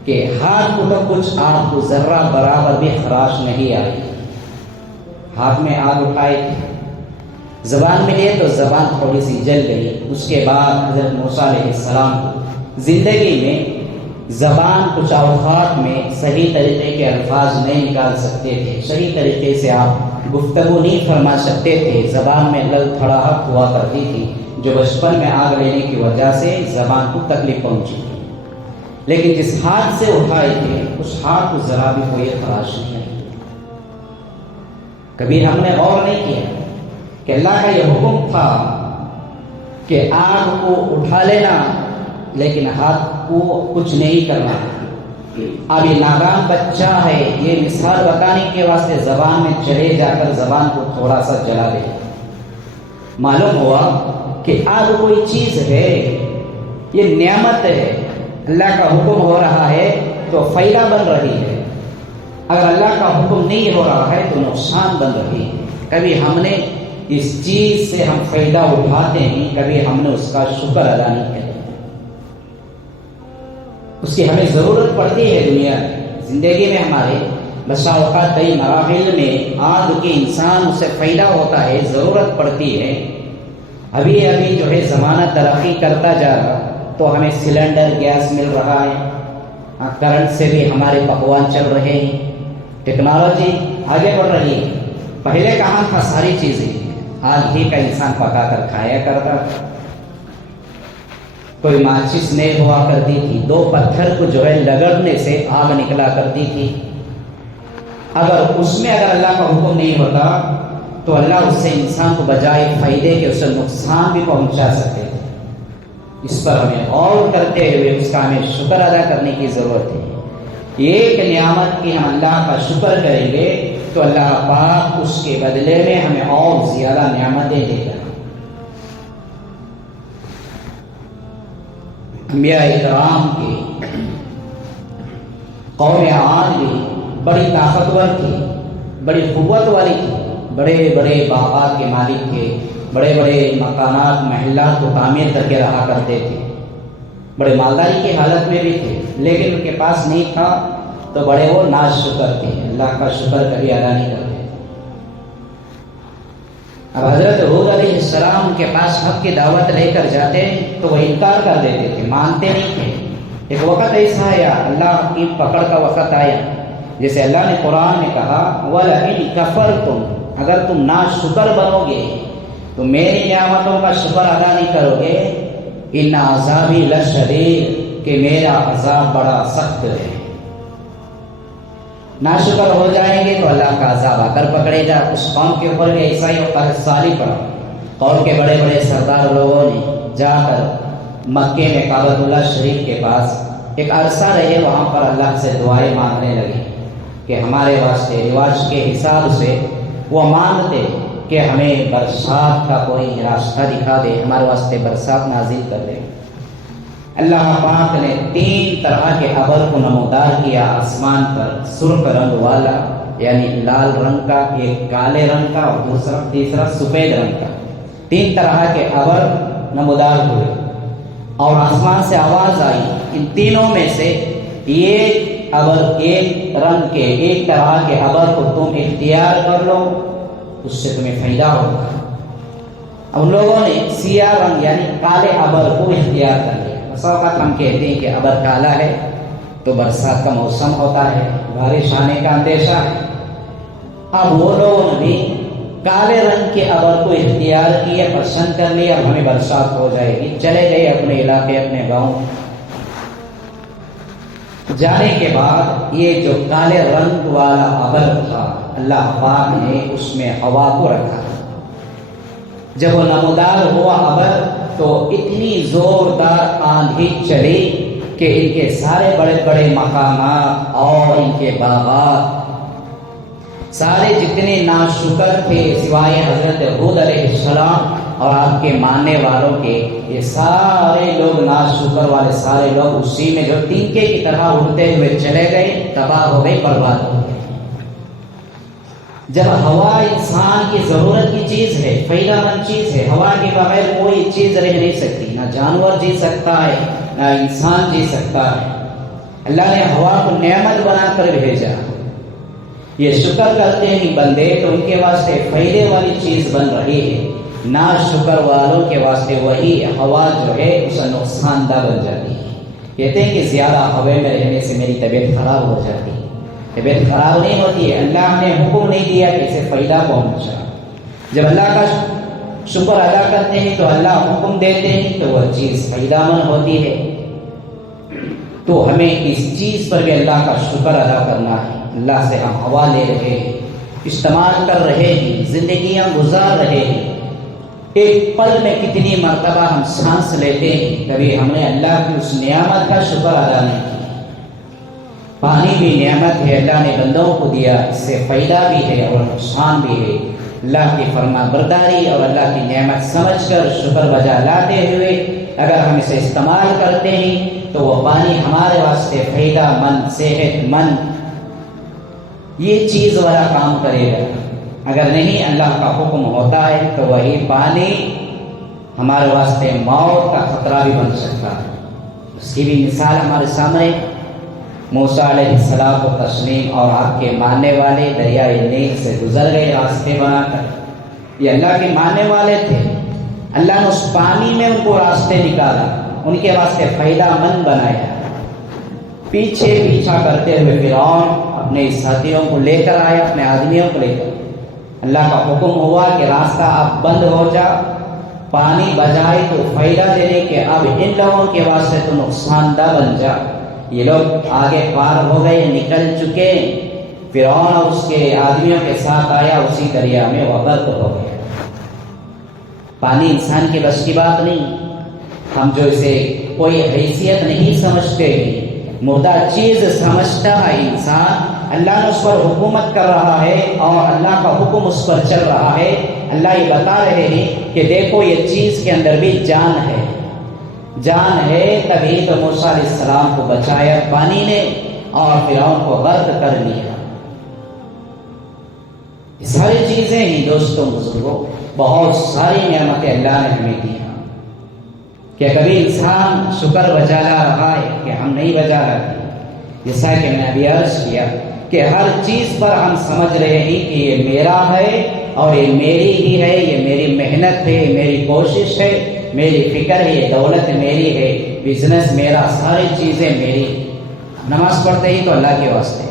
کہ ہاتھ کو تو کچھ آگ کو ذرہ برابر بھی خراش نہیں آئی، ہاتھ میں آگ اٹھائی تھی، زبان میں لیے تو زبان تھوڑی سی جل گئی۔ اس کے بعد حضرت موسیٰ علیہ السلام کو زندگی میں زبان کچھ اوقات میں صحیح طریقے کے الفاظ نہیں نکال سکتے تھے، صحیح طریقے سے آپ گفتگو نہیں فرما سکتے تھے، زبان میں لل تھڑاہٹ ہوا کرتی تھی جو بچپن میں آگ لینے کی وجہ سے زبان کو تکلیف پہنچی تھی۔ لیکن جس ہاتھ سے اٹھائے تھے اس ہاتھ کو ذرا بھی کوئی خراش نہیں آئی۔ کبھی ہم نے غور نہیں کیا کہ اللہ کا یہ حکم تھا کہ آگ کو اٹھا لینا، لیکن ہاتھ کو کچھ نہیں کرنا۔ اب یہ نادان بچہ ہے، یہ مثال بتانے کے واسطے زبان میں چلے جا کر زبان کو تھوڑا سا جلا دے۔ معلوم ہوا کہ آگ کوئی چیز ہے، یہ نعمت ہے، اللہ کا حکم ہو رہا ہے تو فائدہ بن رہی ہے، اگر اللہ کا حکم نہیں ہو رہا ہے تو نقصان بن رہی ہے۔ کبھی ہم نے اس چیز سے ہم فائدہ اٹھاتے ہیں، کبھی ہم نے اس کا شکر ادا نہیں کیا۔ اس کی ہمیں ضرورت پڑتی ہے دنیا میں، زندگی میں ہمارے بسا اوقات کئی مراحل میں آگ کے انسان سے فائدہ ہوتا ہے، ضرورت پڑتی ہے۔ ابھی جو ہے زمانہ ترقی کرتا جا رہا تو ہمیں سلنڈر گیس مل رہا ہے، کرنٹ سے بھی ہمارے پکوان چل رہے ہیں، ٹیکنالوجی آگے بڑھ رہی ہے۔ پہلے کہاں تھا ساری چیزیں، آگ ہی کا انسان پکا کر کھایا کرتا تھا، کوئی ماچس نہیں ہوا کرتی تھی، دو پتھر کو جو ہے لگڑنے سے آگ نکلا کرتی تھی۔ اگر اس میں اللہ کا حکم نہیں ہوتا تو اللہ اس سے انسان کو بجائے فائدے کے اسے نقصان بھی پہنچا سکتے تھے۔ اس پر ہمیں غور کرتے ہوئے اس کا ہمیں شکر ادا کرنے کی ضرورت ہے۔ ایک نعمت کی ہم اللہ کا شکر کریں گے تو اللہ پاک اس کے بدلے میں ہمیں اور زیادہ نعمتیں دے گا۔ انبیاء کرام کی قوم عاد بھی بڑی طاقتور تھی، بڑی قوت والی تھی، بڑے بڑے باغات کے مالک تھے، بڑے بڑے مکانات محلات کو تعمیر کر کے رہا کرتے تھے، بڑے مالداری کی حالت میں بھی تھے، لیکن ان کے پاس نہیں تھا تو بڑے وہ ناشکر تھے، اللہ کا شکر کبھی ادا نہیں کرتے۔ اب حضرت ہود علیہ السلام ان کے پاس حق کی دعوت لے کر جاتے تو وہ انکار کر دیتے تھے، مانتے نہیں تھے۔ ایک وقت ایسا آیا، اللہ کی پکڑ کا وقت آیا، جیسے اللہ نے قرآن میں کہا وَلَئِن كَفَرْتُمْ، اگر تم ناشکر بنو گے تو میری نعمتوں کا شکر ادا نہیں کرو گے، ان عذابی لشدید، کہ میرا عذاب بڑا سخت ہے۔ ناشکر ہو جائیں گے تو اللہ کا عذاب آ کر پکڑے گا۔ اس قوم کے اوپر بھی ایسا ہی سالی پڑا۔ قوم کے بڑے بڑے سردار لوگوں نے جا کر مکے میں کعبۃ اللہ شریف کے پاس ایک عرصہ رہے، وہاں پر اللہ سے دعائیں مانگنے لگے کہ ہمارے واسطے رواج کے حساب سے وہ مانگتے کہ ہمیں برسات کا کوئی راستہ دکھا دے، ہمارے واسطے برسات نازل کر دے۔ اللہ پاک نے 3 طرح کے ابر کو نمودار کیا آسمان پر، سرخ رنگ والا یعنی لال رنگ کا، ایک کالے رنگ کا اور تیسرا سفید رنگ کا، 3 طرح کے ابر نمودار ہوئے، اور آسمان سے آواز آئی ان تینوں میں سے ایک ابر، ایک رنگ کے، ایک طرح کے ابر کو تم اختیار کر لو، اس سے تمہیں فائدہ ہوگا۔ اب لوگوں نے سیاہ رنگ یعنی کالے ابر کو اختیار کر لیا۔ وقت ہم کہتے ہیں کہ ابر کالا ہے تو برسات کا موسم ہوتا ہے، بارش آنے کا اندیشہ ہے۔ اب وہ لوگوں نے بھی کالے رنگ کے ابر کو اختیار کیا، پسند کر لیا، اب ہمیں برسات ہو جائے گی، چلے گئے اپنے علاقے، اپنے گاؤں۔ جانے کے بعد یہ جو کالے رنگ والا ابر تھا، اللہ پاک نے اس میں ہوا کو رکھا۔ جب وہ نمودار ہوا ابر تو اتنی زوردار آندھی چلی کہ ان کے سارے بڑے بڑے مقامات اور ان کے باغات، سارے جتنے ناشکر تھے سوائے حضرت ہود علیہ السلام، اور آپ کے ماننے والوں کے، یہ سارے لوگ ناشکر والے سارے لوگ اسی میں جو تینکے کی طرح اڑتے ہوئے چلے گئے، تباہ ہو گئے، برباد ہو گئے۔ جب ہوا انسان کی ضرورت کی چیز ہے، فائدہ مند چیز ہے، ہوا کے بغیر کوئی چیز رہ نہیں سکتی، نہ جانور جی سکتا ہے نہ انسان جی سکتا ہے۔ اللہ نے ہوا کو نعمت بنا کر بھیجا، یہ شکر کرتے ہیں بندے تو ان کے واسطے فائدے والی چیز بن رہی ہے، نہ شکر والوں کے واسطے وہی ہوا جو ہے اسے نقصان دہ بن جاتی ہے۔ کہتے ہیں کہ زیادہ ہوے میں رہنے سے میری طبیعت خراب ہو جاتی ہے۔ طبیعت خراب نہیں ہوتی ہے، اللہ نے حکم نہیں دیا کہ اسے فائدہ پہنچا۔ جب اللہ کا شکر ادا کرتے ہیں تو اللہ حکم دیتے ہیں تو وہ چیز فائدہ مند ہوتی ہے۔ تو ہمیں اس چیز پر بھی اللہ کا شکر ادا کرنا ہے۔ اللہ سے ہم ہوا لے رہے ہیں، استعمال کر رہے ہیں، زندگیاں گزار رہے ہیں، ایک پل میں کتنی مرتبہ ہم سانس لیتے ہیں، کبھی ہم نے اللہ کی اس نعمت کا شکر ادا نہیں کیا۔ پانی بھی نعمت ہے، اللہ نے بندوں کو دیا، اس سے فائدہ بھی ہے اور نقصان بھی ہے۔ اللہ کی فرما برداری اور اللہ کی نعمت سمجھ کر شکر بجا لاتے ہوئے اگر ہم اسے استعمال کرتے ہیں تو وہ پانی ہمارے واسطے فائدہ مند، صحت مند یہ چیز والا کام کرے گا۔ اگر نہیں اللہ کا حکم ہوتا ہے تو وہی پانی ہمارے واسطے موت کا خطرہ بھی بن سکتا ہے۔ اس کی بھی مثال ہمارے سامنے، موسیٰ علیہ السلام و تسلیم اور آپ کے ماننے والے دریائے نیل سے گزر گئے راستے بنا کر۔ یہ اللہ کے ماننے والے تھے، اللہ نے اس پانی میں ان کو راستے نکالا، ان کے واسطے فائدہ مند بنایا۔ پیچھے پیچھا کرتے ہوئے فرعون اپنے ساتھیوں کو لے کر آیا، اپنے آدمیوں کو لے کر۔ اللہ کا حکم ہوا کہ راستہ اب بند ہو جا، پانی بجائے تو فائدہ دینے کے اب ان لوگوں کے واسطے تو نقصان دہ بن جا۔ یہ لوگ آگے پار ہو گئے، نکل چکے، فرعون اور اس کے آدمیوں کے ساتھ آیا، اسی دریا میں وہ غرق ہو گیا۔ پانی انسان کے بس کی بات نہیں، ہم جو اسے کوئی حیثیت نہیں سمجھتے، مردہ چیز سمجھتا ہے انسان، اللہ نے اس پر حکومت کر رہا ہے اور اللہ کا حکم اس پر چل رہا ہے۔ اللہ یہ بتا رہے ہیں کہ دیکھو یہ چیز کے اندر بھی جان ہے، جان ہے، تبھی تو موسیٰ علیہ السلام کو بچایا پانی نے اور فرعون کو غرق کر لیا۔ یہ ساری چیزیں ہی دوستوں بزرگوں، بہت ساری نعمتیں اللہ نے ہمیں دی، کہ کبھی انسان شکر بجا لا رہا ہے کہ ہم نہیں بجا رہے۔ جیسا کہ میں نے ابھی عرض کیا کہ ہر چیز پر ہم سمجھ رہے ہیں کہ یہ میرا ہے اور یہ میری ہی ہے، یہ میری محنت ہے، یہ میری کوشش ہے، میری فکر ہے، یہ دولت میری ہے، بزنس میرا، ساری چیزیں میری۔ نماز پڑھتے ہی تو اللہ کے واسطے،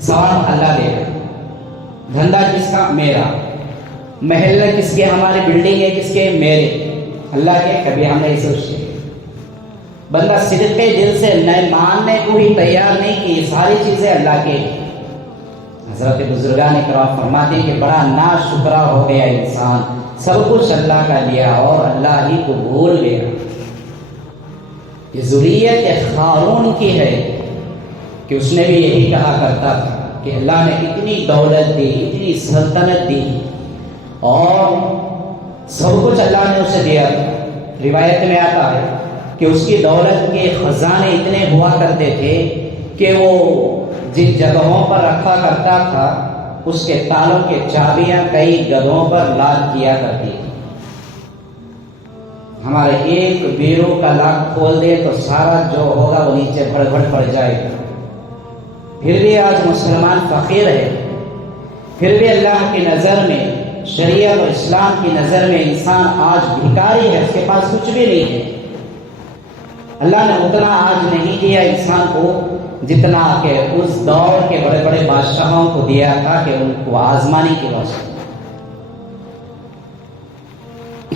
ثواب اللہ دے گا، دھندا کس کا؟ میرا، محل کس کے؟ ہماری بلڈنگ ہے کس کے؟ میرے، اللہ کے۔ کبھی ہم نے سوچے بندہ صدقے دل سے نئے ماننے کو بھی تیار نہیں کہ یہ ساری چیزیں اللہ کے۔ حضرت بزرگان کرام فرماتے ہیں کہ بڑا ناشکرا ہو گیا انسان، سب کچھ اللہ کا لیا اور اللہ ہی کو بھول گیا۔ یہ ذریت قارون کی ہے کہ اس نے بھی یہی کہا کرتا تھا کہ اللہ نے اتنی دولت دی، اتنی سلطنت دی اور سب کچھ اللہ نے اسے دیا۔ روایت میں آتا ہے کہ اس کی دولت کے خزانے اتنے ہوا کرتے تھے کہ وہ جن جگہوں پر رکھا کرتا تھا اس کے تالوں کے چابیاں کئی گدھوں پر لاد کیا کرتی تھی۔ ہمارے ایک بیرو کا لاک کھول دے تو سارا جو ہوگا وہ نیچے بڑھ پڑ جائے گا۔ پھر بھی آج مسلمان فقیر ہے، پھر بھی اللہ کی نظر میں، شریعت اور اسلام کی نظر میں انسان آج بھکاری ہے، اس کے پاس کچھ بھی نہیں ہے۔ اللہ نے اتنا آج نہیں دیا انسان کو جتنا کہ اس دور کے بڑے بڑے بادشاہوں کو دیا تھا کہ ان کو آزمانے کی واسطے۔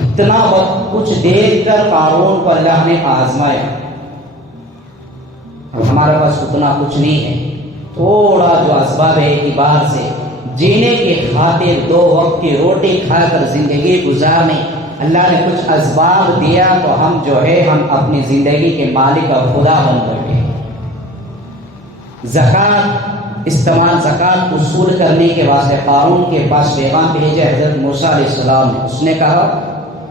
اتنا کچھ دیکھ کر قارون کو اللہ نے آزمایا۔ اب ہمارے پاس اتنا کچھ نہیں ہے، تھوڑا جو اسباب ہے اعتبار سے جینے کی خاطر 2 وقت کی روٹی کھا کر زندگی گزارنے اللہ نے کچھ اسباب دیا تو ہم جو ہے ہم اپنی زندگی کے مالک اور خدا بن بیٹھے۔ زکوٰۃ استعمال زکات وصول کرنے کے واسطے قارون کے پاس پیغام بھیجے حضرت موسیٰ علیہ السلام نے. اس نے کہا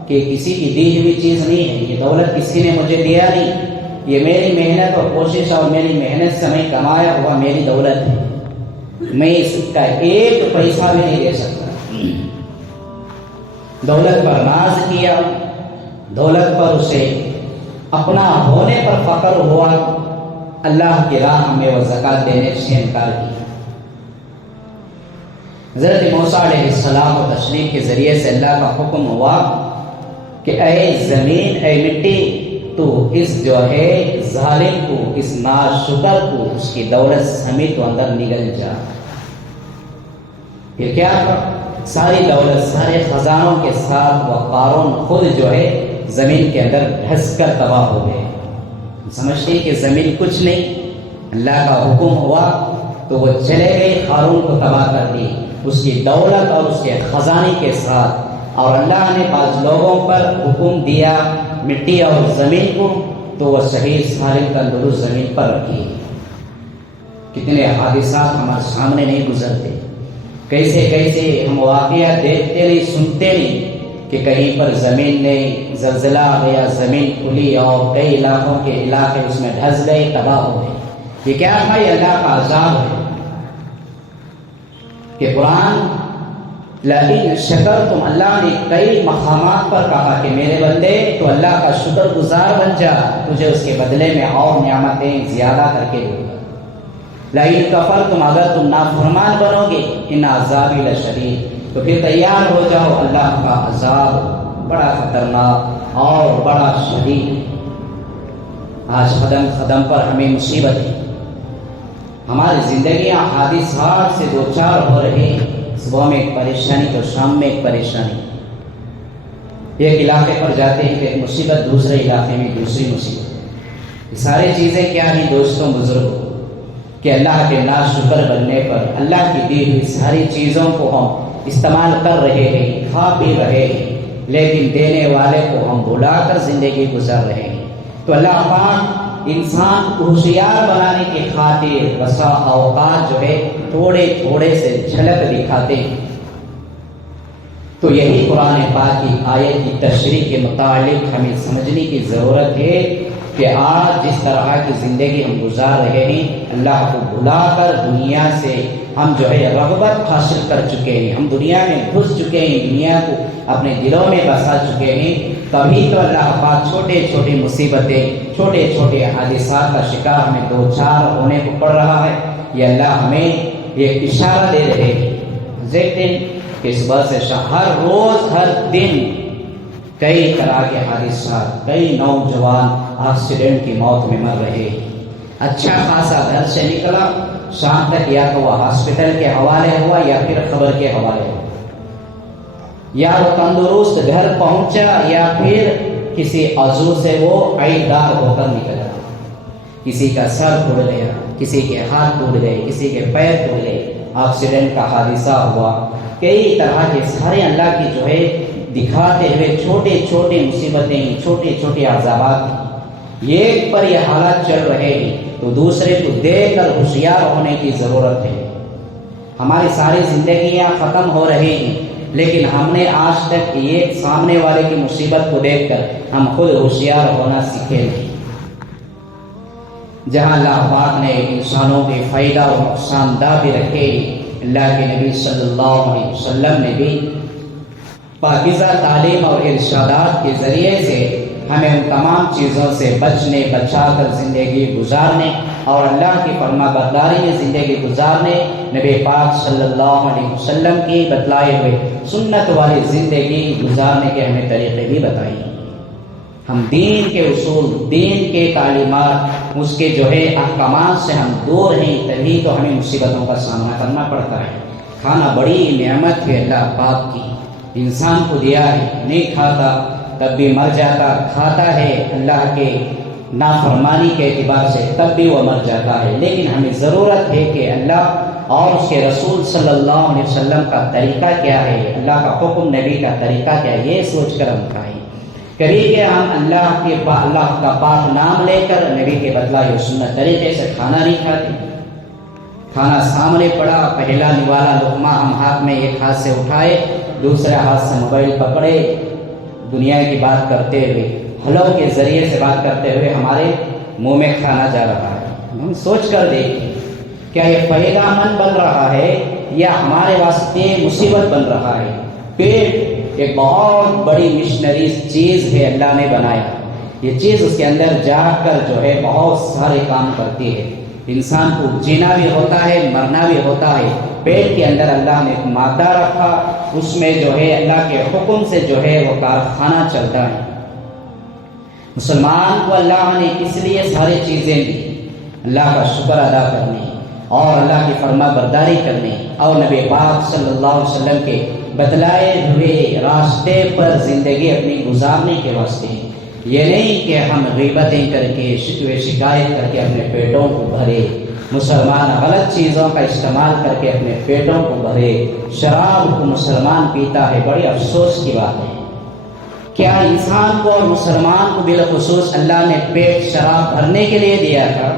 کہ کسی کی دی ہوئی چیز نہیں ہے، یہ دولت کسی نے مجھے دیا نہیں، یہ میری محنت اور کوشش اور میری محنت سے میں کمایا ہوا میری دولت ہے، میں اس کا ایک پیسہ بھی نہیں دے سکتا. دولت پر ناز کیا، دولت پر اسے اپنا ہونے پر فخر ہوا، اللہ کی راہ میں وہ زکات دینے سے انکار کیا. حضرت موسیٰ علیہ السلام و تشریف کے ذریعے سے اللہ کا حکم ہوا کہ اے زمین، اے مٹی، تو اس جو ہے ظالم کو، اس ناشکر کو، اس کی دولت سمیت تو اندر نگل جا. پھر کیا ساری دولت، سارے خزانوں کے ساتھ وہ قارون خود جو ہے زمین کے اندر دھس کر تباہ ہو گئے. سمجھتے کہ زمین کچھ نہیں، اللہ کا حکم ہوا تو وہ چلے گئے، قارون کو تباہ کر دی اس کی دولت اور اس کے خزانے کے ساتھ. اور اللہ نے بعض لوگوں پر حکم دیا مٹی اور زمین کو، تو وہ شہید صالح تندرست زمین پر رکھی. کتنے حادثات ہمارے سامنے نہیں گزرتے، کیسے کیسے ہم واقعات دیکھتے نہیں، سنتے نہیں کہ کہیں پر زمین نے زلزلہ آ گیا، زمین کھلی اور کئی علاقوں کے علاقے اس میں دھس گئے، تباہ ہو گئے. یہ کیا تھا؟ یہ اللہ کا عذاب ہے. کہ قرآن لئن شکرتم، اللہ نے کئی مقامات پر کہا کہ میرے بندے تو اللہ کا شکر گزار بن جا، تجھے اس کے بدلے میں اور نعمتیں زیادہ کر کے دوں گا. لئن کفرتم، اگر تم نافرمان بنو گے، ان عذابی لشدید، تو پھر تیار ہو جاؤ، اللہ کا عذاب بڑا خطرناک اور بڑا شدید. آج قدم قدم پر ہمیں مصیبت ہے، ہماری زندگیاں حادثات سے دوچار ہو رہی ہیں. صبح میں ایک پریشانی تو شام میں ایک پریشانی. ایک علاقے پر جاتے ہیں کہ ایک مصیبت، دوسرے علاقے میں دوسری مصیبت. یہ ساری چیزیں کیا ہیں دوستوں بزرگوں؟ کہ اللہ کے ناشکر بننے پر اللہ کی دی ہوئی ساری چیزوں کو ہم استعمال کر رہے ہیں، کھا پی رہے ہیں، لیکن دینے والے کو ہم بھلا کر زندگی گزار رہے ہیں. تو اللہ پاک انسان کو ہوشیار بنانے کی خاطر بسا اوقات جو ہے تھوڑے تھوڑے سے جھلک دکھاتے ہیں. تو یہی قرآن پاک کی آیت کی تشریح کے متعلق ہمیں سمجھنے کی ضرورت ہے کہ آج جس طرح کی زندگی ہم گزار رہے ہیں، اللہ کو بھلا کر دنیا سے ہم جو ہے رغبت حاصل کر چکے ہیں، ہم دنیا میں گھس چکے ہیں، دنیا کو اپنے دلوں میں بسا چکے ہیں. تبھی تو اللہ پاک چھوٹے چھوٹی مصیبتیں، چھوٹے چھوٹے حادثات کا شکار ہمیں دوچار ہونے کو پڑ رہا ہے. یہ اللہ ہمیں یہ اشارہ دے رہے ہیں. دیکھتے ہیں کہ صبح سے ہر روز ہر دن کئی طرح کے حادثات، کئی نوجوان ایکسیڈنٹ کی موت میں مر رہے ہیں. اچھا خاصا گھر سے نکلا، شام تک یا تو وہ ہاسپٹل کے حوالے ہوا یا پھر خبر کے حوالے ہوا، یا وہ تندرست گھر پہنچا یا پھر کسی عضو سے وہ عیدار ہو کر نکلا. کسی کا سر ٹوٹ گیا، کسی کے ہاتھ ٹوٹ گئے، کسی کے پیر ٹوٹ گئے، ایکسیڈنٹ کا حادثہ ہوا. کئی طرح کے سارے اللہ کی جو ہے دکھاتے ہوئے چھوٹے چھوٹے مصیبتیں، چھوٹے چھوٹے عذابات. ایک پر یہ حالات چل رہے ہیں تو دوسرے کو دیکھ کر ہوشیار ہونے کی ضرورت ہے. ہماری ساری زندگیاں ختم ہو رہی ہیں، لیکن ہم نے آج تک ایک سامنے والے کی مصیبت کو دیکھ کر ہم خود ہوشیار ہونا سیکھے نہیں. جہاں اللہ پاک نے انسانوں کے فائدہ اور نقصان دہ بھی رکھے، اللہ کے نبی صلی اللہ علیہ وسلم نے بھی پاکیزہ تعلیم اور ارشادات کے ذریعے سے ہمیں ان تمام چیزوں سے بچنے، بچا کر زندگی گزارنے اور اللہ کی فرما برداری میں زندگی گزارنے، نبی پاک صلی اللہ علیہ وسلم کی بتلائے ہوئے سنت والی زندگی گزارنے کے ہمیں طریقے بھی بتائیں. ہم دین کے اصول، دین کے تعلیمات، اس کے جو ہے احکامات سے ہم دور ہیں، تبھی تو ہمیں مصیبتوں کا سامنا کرنا پڑتا ہے. کھانا بڑی نعمت ہے اللہ پاک کی، انسان کو دیا ہے، نہیں کھاتا تب بھی مر جاتا، کھاتا ہے اللہ کے نافرمانی کے اعتبار سے تب بھی وہ مر جاتا ہے. لیکن ہمیں ضرورت ہے کہ اللہ اور اس کے رسول صلی اللہ علیہ وسلم کا طریقہ کیا ہے، اللہ کا حکم، نبی کا طریقہ کیا ہے، یہ سوچ کر ہم کھائیں. کبھی کہ ہم اللہ کا پاک نام لے کر نبی کے بتلائے سنت طریقے سے کھانا نہیں کھاتے. کھانا سامنے پڑا، پہلا نوالا لقمہ ہم ہاتھ میں ایک ہاتھ سے اٹھائے، دوسرے ہاتھ سے موبائل پکڑے، دنیا کی بات کرتے ہوئے، ہلو کے ذریعے سے بات کرتے ہوئے ہمارے منہ میں کھانا جا رہا ہے۔ ہم سوچ کر دیکھیں کیا یہ فائدہ مند بن رہا ہے یا ہمارے واسطے مصیبت بن رہا ہے؟ پیٹ ایک بہت بڑی مشنری چیز ہے، اللہ نے بنایا۔ یہ چیز اس کے اندر جا کر جو ہے بہت سارے کام کرتی ہے۔ انسان کو جینا بھی ہوتا ہے، مرنا بھی ہوتا ہے۔ پیٹ کے اندر اللہ نے ایک مادہ رکھا، اس میں جو ہے اللہ کے حکم سے جو ہے وہ کارخانہ چلتا ہے۔ مسلمان کو اللہ نے اس لیے ساری چیزیں دی، اللہ کا شکر ادا کرنے اور اللہ کی فرما برداری کرنے اور نبی پاک صلی اللہ علیہ وسلم کے بتلائے ہوئے راستے پر زندگی اپنی گزارنے کے واسطے۔ یہ نہیں کہ ہم غیبتیں کر کے شکوے شکایت کر کے اپنے پیٹوں کو بھرے، مسلمان غلط چیزوں کا استعمال کر کے اپنے پیٹوں کو بھرے، شراب کو مسلمان پیتا ہے، بڑی افسوس کی بات ہے۔ کیا انسان کو اور مسلمان کو بالخصوص اللہ نے پیٹ شراب بھرنے کے لیے دیا تھا؟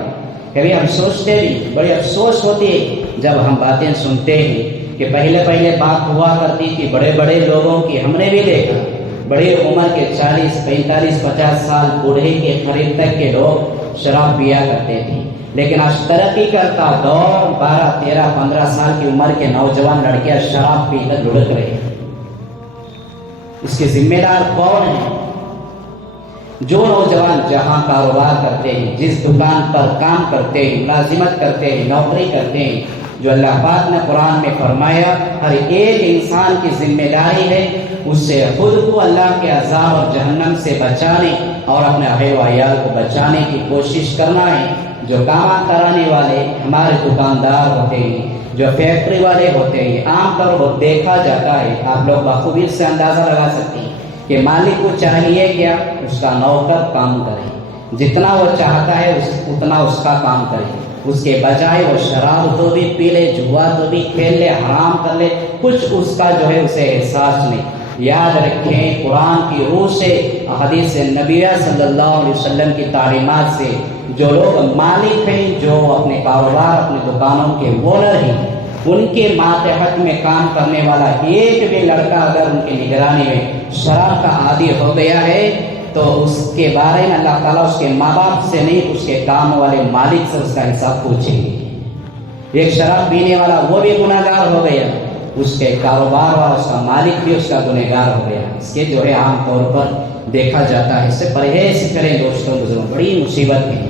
کبھی ہم سوچتے نہیں، بڑی افسوس ہوتی ہے جب ہم باتیں سنتے ہیں کہ پہلے بات ہوا کرتی تھی بڑے بڑے لوگوں کی، ہم نے بھی دیکھا بڑی عمر کے 40 45 50 سال بوڑھے کے قریب تک کے لوگ شراب پیا کرتے تھے، لیکن آج ترقی کرتا دور 12 13 15 سال کی عمر کے نوجوان لڑکیاں شراب پی کر لڑک رہے ہیں۔ اس کے ذمہ دار کون ہیں؟ جو نوجوان جہاں کاروبار کرتے ہیں، جس دکان پر کام کرتے ہیں، ملازمت کرتے ہیں، نوکری کرتے ہیں، جو اللہ پاک نے قرآن میں فرمایا ہر ایک انسان کی ذمہ داری ہے اس سے خود کو اللہ کے عذاب اور جہنم سے بچانے اور اپنے اہل و عیال کو بچانے کی کوشش کرنا ہے۔ جو کام کرانے والے ہمارے دکاندار ہوتے ہیں، جو فیکٹری والے ہوتے ہیں، عام طور پر دیکھا جاتا ہے، آپ لوگ بخوبی سے اندازہ لگا سکتے ہیں کہ مالک کو چاہیے کیا اس کا نوکر کام کرے، جتنا وہ چاہتا ہے اتنا اس کا کام کرے، اس کے بجائے وہ شراب تو بھی پی لے، جوا تو بھی کھیل لے، حرام کر لے، کچھ اس کا جو ہے اسے احساس نہیں۔ یاد رکھیں قرآن کی روح سے، حدیث نبیہ صلی اللہ علیہ وسلم کی تعلیمات سے، جو لوگ مالک ہیں، جو اپنے کاروبار اپنے دکانوں کے اونر ہیں، ان کے ماتحت میں کام کرنے والا ایک بھی لڑکا اگر ان کی نگرانی میں شراب کا عادی ہو گیا ہے تو اس کے بارے میں اللہ تعالیٰ اس کے ماں باپ سے نہیں، اس کے کام والے مالک سے اس کا حساب پوچھیں گے۔ ایک شراب پینے والا وہ بھی گنہگار ہو گیا، اس کے کاروبار والا اس کا مالک بھی اس کا گنہگار ہو گیا۔ اس کے جو ہے عام طور پر دیکھا جاتا ہے، اس سے پرہیز کریں دوستوں بزرگوں، بڑی مصیبت ہے۔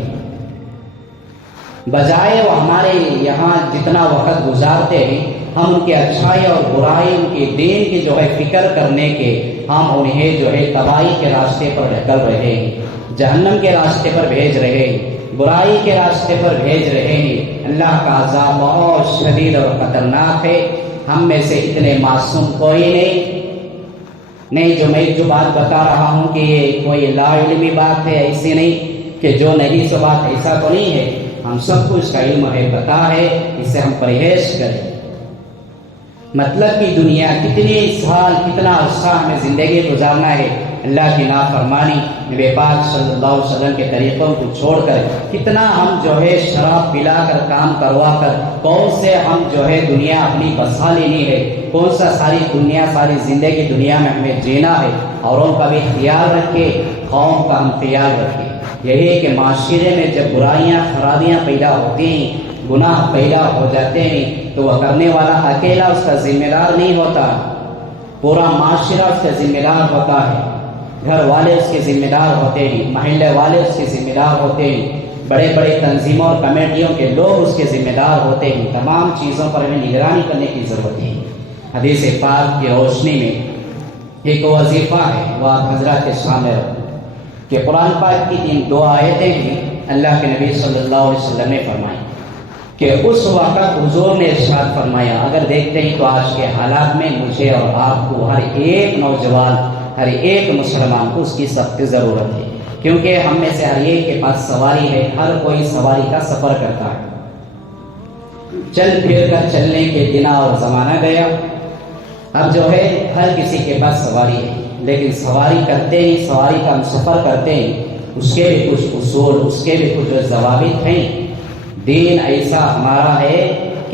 بجائے وہ ہمارے یہاں جتنا وقت گزارتے ہیں ہم ان کی اچھائی اور برائی، ان کے دین کی جو ہے فکر کرنے کے، ہم انہیں جو ہے تباہی کے راستے پر ڈھکل رہے ہیں، جہنم کے راستے پر بھیج رہے ہیں، برائی کے راستے پر بھیج رہے ہیں۔ اللہ کا عذاب بہت شدید اور خطرناک ہے۔ ہم میں سے اتنے معصوم کوئی نہیں جو میں جو بات بتا رہا ہوں کہ یہ کوئی لا علمی بات ہے، ایسی نہیں کہ جو نہیں سو بات، ایسا تو نہیں ہے۔ ہم سب کو اس کا علم ہے، پتا ہے، اس سے ہم پرہیز کریں۔ مطلب کہ دنیا کتنی سال کتنا عرصہ ہمیں زندگی گزارنا ہے اللہ کی نافرمانی، نبی پاک صلی اللہ علیہ وسلم کے طریقوں کو چھوڑ کر، کتنا ہم جو ہے شراب پلا کر کام کروا کر، کون سے ہم جو ہے دنیا اپنی بسا لینی ہے، کون سا ساری دنیا ساری زندگی دنیا میں ہمیں جینا ہے، اور ان کا بھی خیال رکھے، قوم کا ہم خیال رکھے۔ یہی ہے کہ معاشرے میں جب برائیاں خرابیاں پیدا ہوتی ہیں، گناہ پیدا ہو جاتے ہیں، تو وہ کرنے والا اکیلا اس کا ذمہ دار نہیں ہوتا، پورا معاشرہ اس کا ذمہ دار ہوتا ہے، گھر والے اس کے ذمہ دار ہوتے ہیں، محلے والے اس کے ذمہ دار ہوتے ہیں، بڑے بڑے تنظیموں اور کمیٹیوں کے لوگ اس کے ذمہ دار ہوتے ہیں۔ تمام چیزوں پر ہمیں نگرانی کرنے کی ضرورت ہے۔ حدیث پاک کی روشنی میں ایک وظیفہ ہے، وہ آپ حضرات کے سامنے رکھو کہ قرآن پاک کی 3 آیتیں ہیں، اللہ کے نبی صلی اللہ علیہ وسلم نے فرمائی کہ اس وقت حضور نے ارشاد فرمایا، اگر دیکھتے ہیں تو آج کے حالات میں مجھے اور آپ کو، ہر ایک نوجوان، ہر ایک مسلمان کو اس کی سخت ضرورت ہے، کیونکہ ہم میں سے ہر ایک کے پاس سواری ہے، ہر کوئی سواری کا سفر کرتا ہے، چل پھر کر چلنے کے دن اور زمانہ گیا، اب جو ہے ہر کسی کے پاس سواری ہے، لیکن سواری کرتے ہی، سواری کا ہم سفر کرتے ہیں، اس کے بھی کچھ اصول، اس کے بھی کچھ ضوابط ہیں۔ دین ایسا ہمارا ہے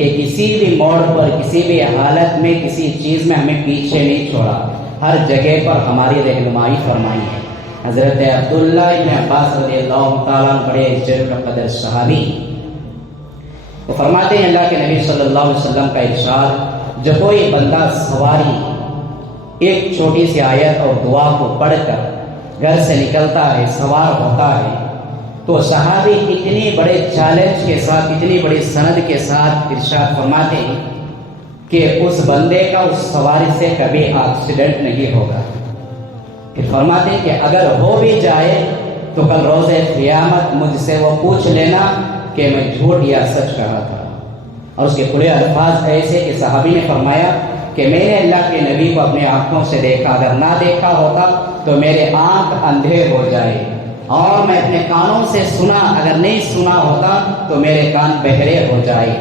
کہ کسی بھی موڑ پر کسی بھی حالت میں کسی چیز میں ہمیں پیچھے نہیں چھوڑا، ہر جگہ پر ہماری رہنمائی فرمائی ہے۔ حضرت عبداللہ ابن عباس رضی اللہ تعالیٰ بڑے جلیل القدر صحابی، وہ فرماتے ہیں اللہ کے نبی صلی اللہ علیہ وسلم کا ارشاد، جب کوئی بندہ سواری ایک چھوٹی سی آیت اور دعا کو پڑھ کر گھر سے نکلتا ہے، سوار ہوتا ہے، تو صحابی اتنی بڑے چیلنج کے ساتھ، اتنی بڑی سند کے ساتھ ارشاد فرماتے ہیں کہ اس بندے کا اس سواری سے کبھی ایکسیڈنٹ نہیں ہوگا۔ پھر فرماتے ہیں کہ اگر ہو بھی جائے تو کل روز قیامت مجھ سے وہ پوچھ لینا کہ میں جھوٹ یا سچ کہا تھا۔ اور اس کے پورے الفاظ ایسے کہ صحابی نے فرمایا کہ میں نے اللہ کے نبی کو اپنے آنکھوں سے دیکھا، اگر نہ دیکھا ہوتا تو میرے آنکھ اندھے ہو جائے، اور میں اپنے کانوں سے سنا، اگر نہیں سنا ہوتا تو میرے کان بہرے ہو جائے۔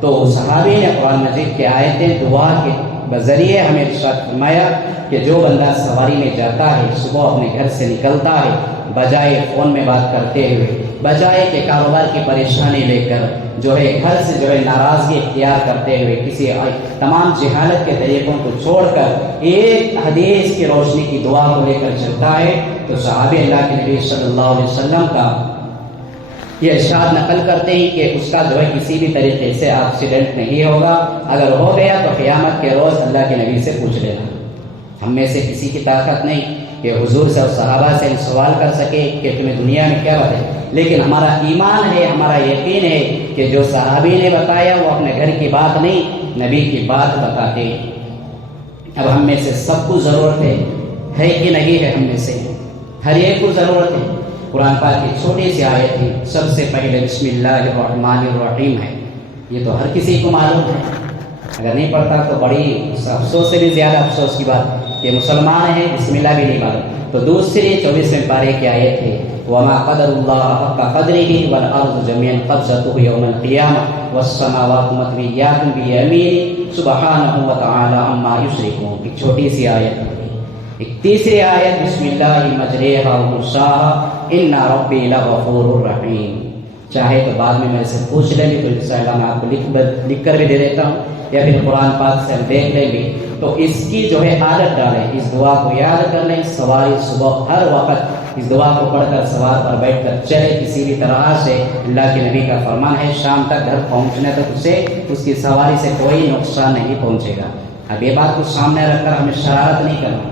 تو صحابی نے قرآن مجید کی آیتیں دعا کے بذریعے ہمیں ارشاد فرمایا کہ جو بندہ سواری میں جاتا ہے، صبح اپنے گھر سے نکلتا ہے، بجائے فون میں بات کرتے ہوئے، بجائے کہ کاروبار کی پریشانی لے کر جو ہے گھر سے جو ہے ناراضگی اختیار کرتے ہوئے، کسی تمام جہالت کے طریقوں کو چھوڑ کر ایک حدیث کی روشنی کی دعا کو لے کر چلتا ہے، تو صحابہ اللہ کے نبی صلی اللہ علیہ وسلم کا یہ ارشاد نقل کرتے ہیں کہ اس کا جو ہے کسی بھی طریقے سے ایکسیڈنٹ نہیں ہوگا، اگر ہو گیا تو قیامت کے روز اللہ کے نبی سے پوچھ لینا۔ ہم میں سے کسی کی طاقت نہیں کہ حضور سے اور صحابہ سے ہم سوال کر سکے کہ تمہیں دنیا میں کیا بتائے، لیکن ہمارا ایمان ہے، ہمارا یقین ہے کہ جو صحابی نے بتایا وہ اپنے گھر کی بات نہیں، نبی کی بات بتاتے ہیں۔ اب ہم میں سے سب کو ضرورت ہے کہ نہیں ہے؟ ہم میں سے ہر ایک کو ضرورت ہے۔ قرآن پاک کی چھوٹی سی آیت ہے، سب سے پہلے بسم اللہ الرحمن الرحیم ہے، یہ تو ہر کسی کو معلوم ہے، اگر نہیں پڑھتا تو بڑی افسوس سے بھی زیادہ افسوس کی بات کہ مسلمان ہے بسم اللہ بھی نہیں معلوم۔ تو دوسری 24ویں پارے کی آیت ہے، وما قدر اللہ حق قدرہ والارض جميعا قبضته یوم القیامہ والسماوات مطویات بیمینہ سبحانہ وتعالی عما یشرکون۔ ایک چھوٹی سی آیت ہے۔ ایک تیسری آیت، بسم اللہ مجریہا ومرساہا ان ربی لغفور رحیم۔ چاہے تو بعد میں میرے سے پوچھ لیں گے تو انشاءاللہ میں آپ کو لکھ کر بھی دے دیتا ہوں، یا پھر قرآن پاک سے ہم دیکھ لیں گے، تو اس کی جو ہے عادت ڈالیں، اس دعا کو یاد کر لیں، سواری صبح ہر وقت اس دعا کو پڑھ کر سوار پر بیٹھ کر چلے، کسی بھی طرح سے اللہ کے نبی کا فرمان ہے شام تک گھر پہنچنے تک اسے اس کی سواری سے کوئی نقصان نہیں پہنچے گا۔ اب یہ بات کو سامنے رکھ کر ہمیں شرارت نہیں کرنا،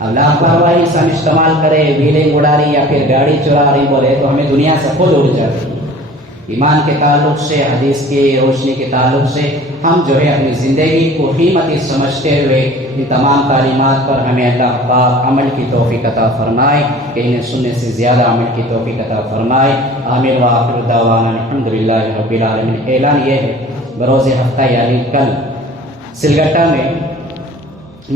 اب لاپرواہی سے ہم استعمال کرے، ویلنگ اڑا رہی یا پھر گاڑی چلا رہی بولے تو ہمیں دنیا سے خود اڑ جاتی ہے۔ ایمان کے تعلق سے، حدیث کی روشنی کے تعلق سے ہم جو ہے اپنی زندگی کو قیمتی سمجھتے ہوئے ان تمام تعلیمات پر ہمیں اللہ پاک عمل کی توفیق عطا فرمائے، کہ انہیں سننے سے زیادہ عمل کی توفیق عطا فرمائے۔ آمین وآخر دعوانا الحمدللہ رب العالمین۔ اعلان یہ ہے، بروز ہفتہ یعنی کل سلگٹا میں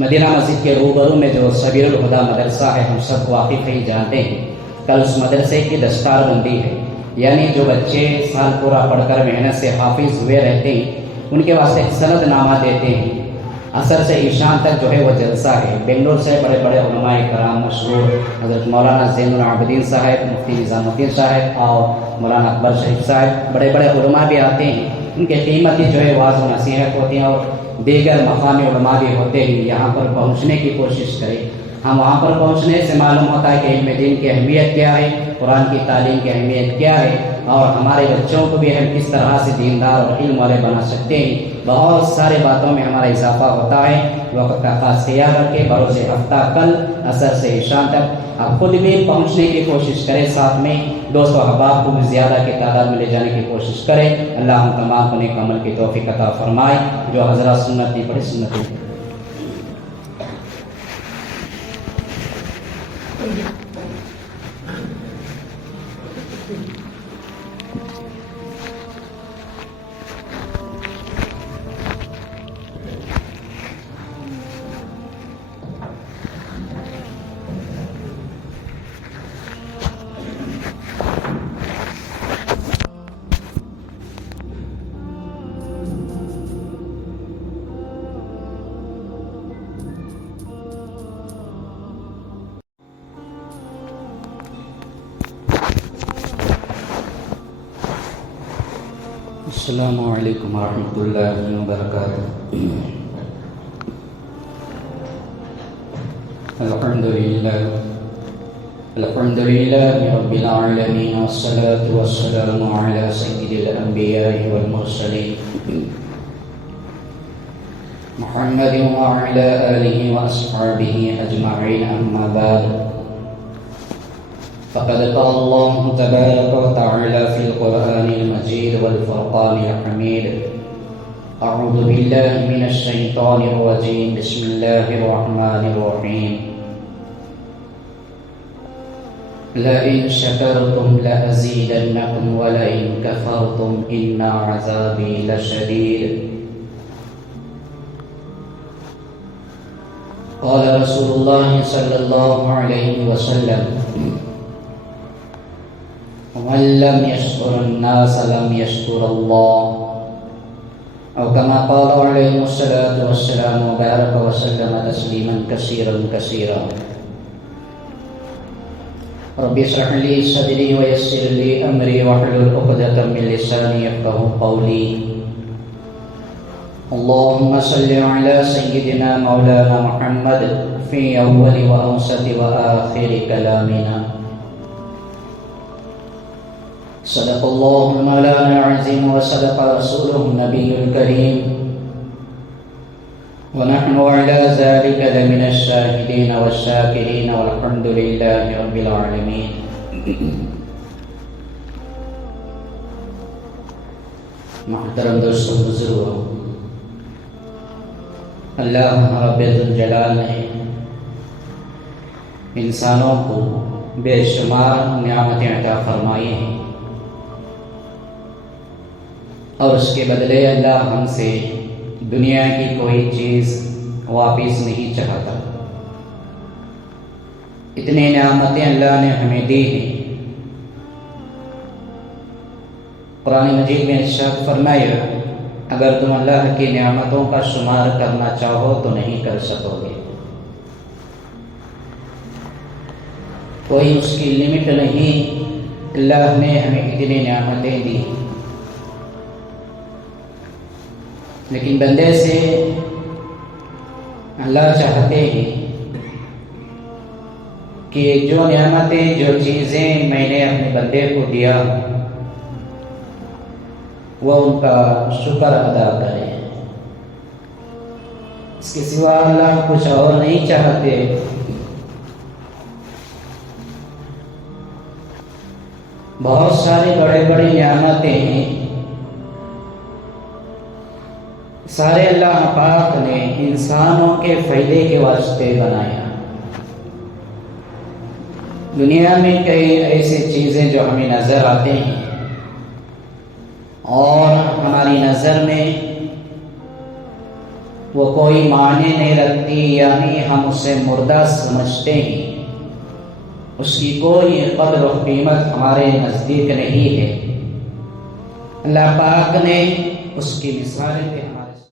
مدینہ مسجد کے روبرو میں جو سبیل الہدا مدرسہ ہے، ہم سب واقف ہی جانتے ہیں، کل اس مدرسے کی دستار بندی ہے، یعنی جو بچے سال پورا پڑھ کر محنت سے حافظ ہوئے رہتے ہیں ان کے واسطے سند نامہ دیتے ہیں۔ عصر سے عشاء تک جو ہے وہ جلسہ ہے۔ بنگلور سے بڑے بڑے علماء کرام مشہور حضرت مولانا زین العابدین صاحب، مفتی نظام الدین صاحب اور مولانا اکبر شریف صاحب، بڑے بڑے علماء بھی آتے ہیں، ان کے قیمتی جو ہے واعظ و نصیحت ہوتی ہیں، اور دیگر مقامی علماء بھی ہوتے ہیں۔ یہاں پر پہنچنے کی کوشش کریں۔ ہم وہاں پر پہنچنے سے معلوم ہوتا ہے کہ علم دین کی اہمیت کیا ہے، قرآن کی تعلیم کی اہمیت کیا ہے، اور ہمارے بچوں کو بھی ہم کس طرح سے دیندار اور علم والے بنا سکتے ہیں۔ بہت سارے باتوں میں ہمارا اضافہ ہوتا ہے۔ وقت کا خاص خیال رکھیں۔ بروز ہفتہ کل عصر سے عشاء تک آپ خود بھی پہنچنے کی کوشش کریں، ساتھ میں دوست و احباب کو بھی زیادہ کی تعداد میں لے جانے کی کوشش کریں۔ اللہ ہم تمام کو نیک عمل کی توفیق عطا فرمائے۔ جو حضرات سنت نہیں پڑھی سنت نہیں السلام علیکم ورحمۃ اللہ وبرکاتہ۔ الحمد للہ رب العالمین، والصلاة والسلام علی سید الانبیاء والمرسلین محمد وعلی آلہ واصحابہ اجمعین، اما بعد فقد قال الله تبارك وتعالى في القرآن المجيد والفرقان الحميد: أعوذ بالله من الشيطان الرجيم، بسم الله الرحمن الرحيم. لئن شكرتم لأزيدنكم ولئن كفرتم إن عذابي لشديد. قال رسول الله صلى الله عليه وسلم: ومن لم يشكر الناس لم يشكر الله، أو كما قال عليه الصلاة والسلام، وبارك وسلم تسليما كثيرا كثيرا. رب اشرح لي صدري ويسر لي أمري واحلل عقدة من لساني يفقهوا قولي. اللهم صل على سيدنا مولانا محمد في أول وأوسط وآخر كلامنا. صدق الله مولانا العظيم وصدق رسوله النبي الكريم، ونحن على ذلك لمن الشاهدين والشاكرين، والحمد لله رب العالمين. محترم دوستوں، بزرگوں، اللہ رب الجلال نے انسانوں کو بے شمار نعمتیں عطا فرمائی ہیں، اور اس کے بدلے اللہ ہم سے دنیا کی کوئی چیز واپس نہیں چاہتا. اتنی نعمتیں اللہ نے ہمیں دی ہیں. قرآن مجید میں ارشاد فرمایا: اگر تم اللہ کی نعمتوں کا شمار کرنا چاہو تو نہیں کر سکو گے. کوئی اس کی لمٹ نہیں. اللہ نے ہمیں اتنی نعمتیں دی، لیکن بندے سے اللہ چاہتے ہیں کہ جو نعمتیں، جو چیزیں میں نے اپنے بندے کو دیا، وہ ان کا شکر ادا کرے. اس کے سوا اللہ کچھ اور نہیں چاہتے. بہت ساری بڑے بڑی نعمتیں ہیں، سارے اللہ پاک نے انسانوں کے فائدے کے واسطے بنایا. دنیا میں کئی ایسی چیزیں جو ہمیں نظر آتے ہیں اور ہماری نظر میں وہ کوئی معنی نہیں رکھتی، یعنی ہم اسے مردہ سمجھتے ہیں، اس کی کوئی قدر و قیمت ہمارے نزدیک نہیں ہے. اللہ پاک نے اس کی مثالیں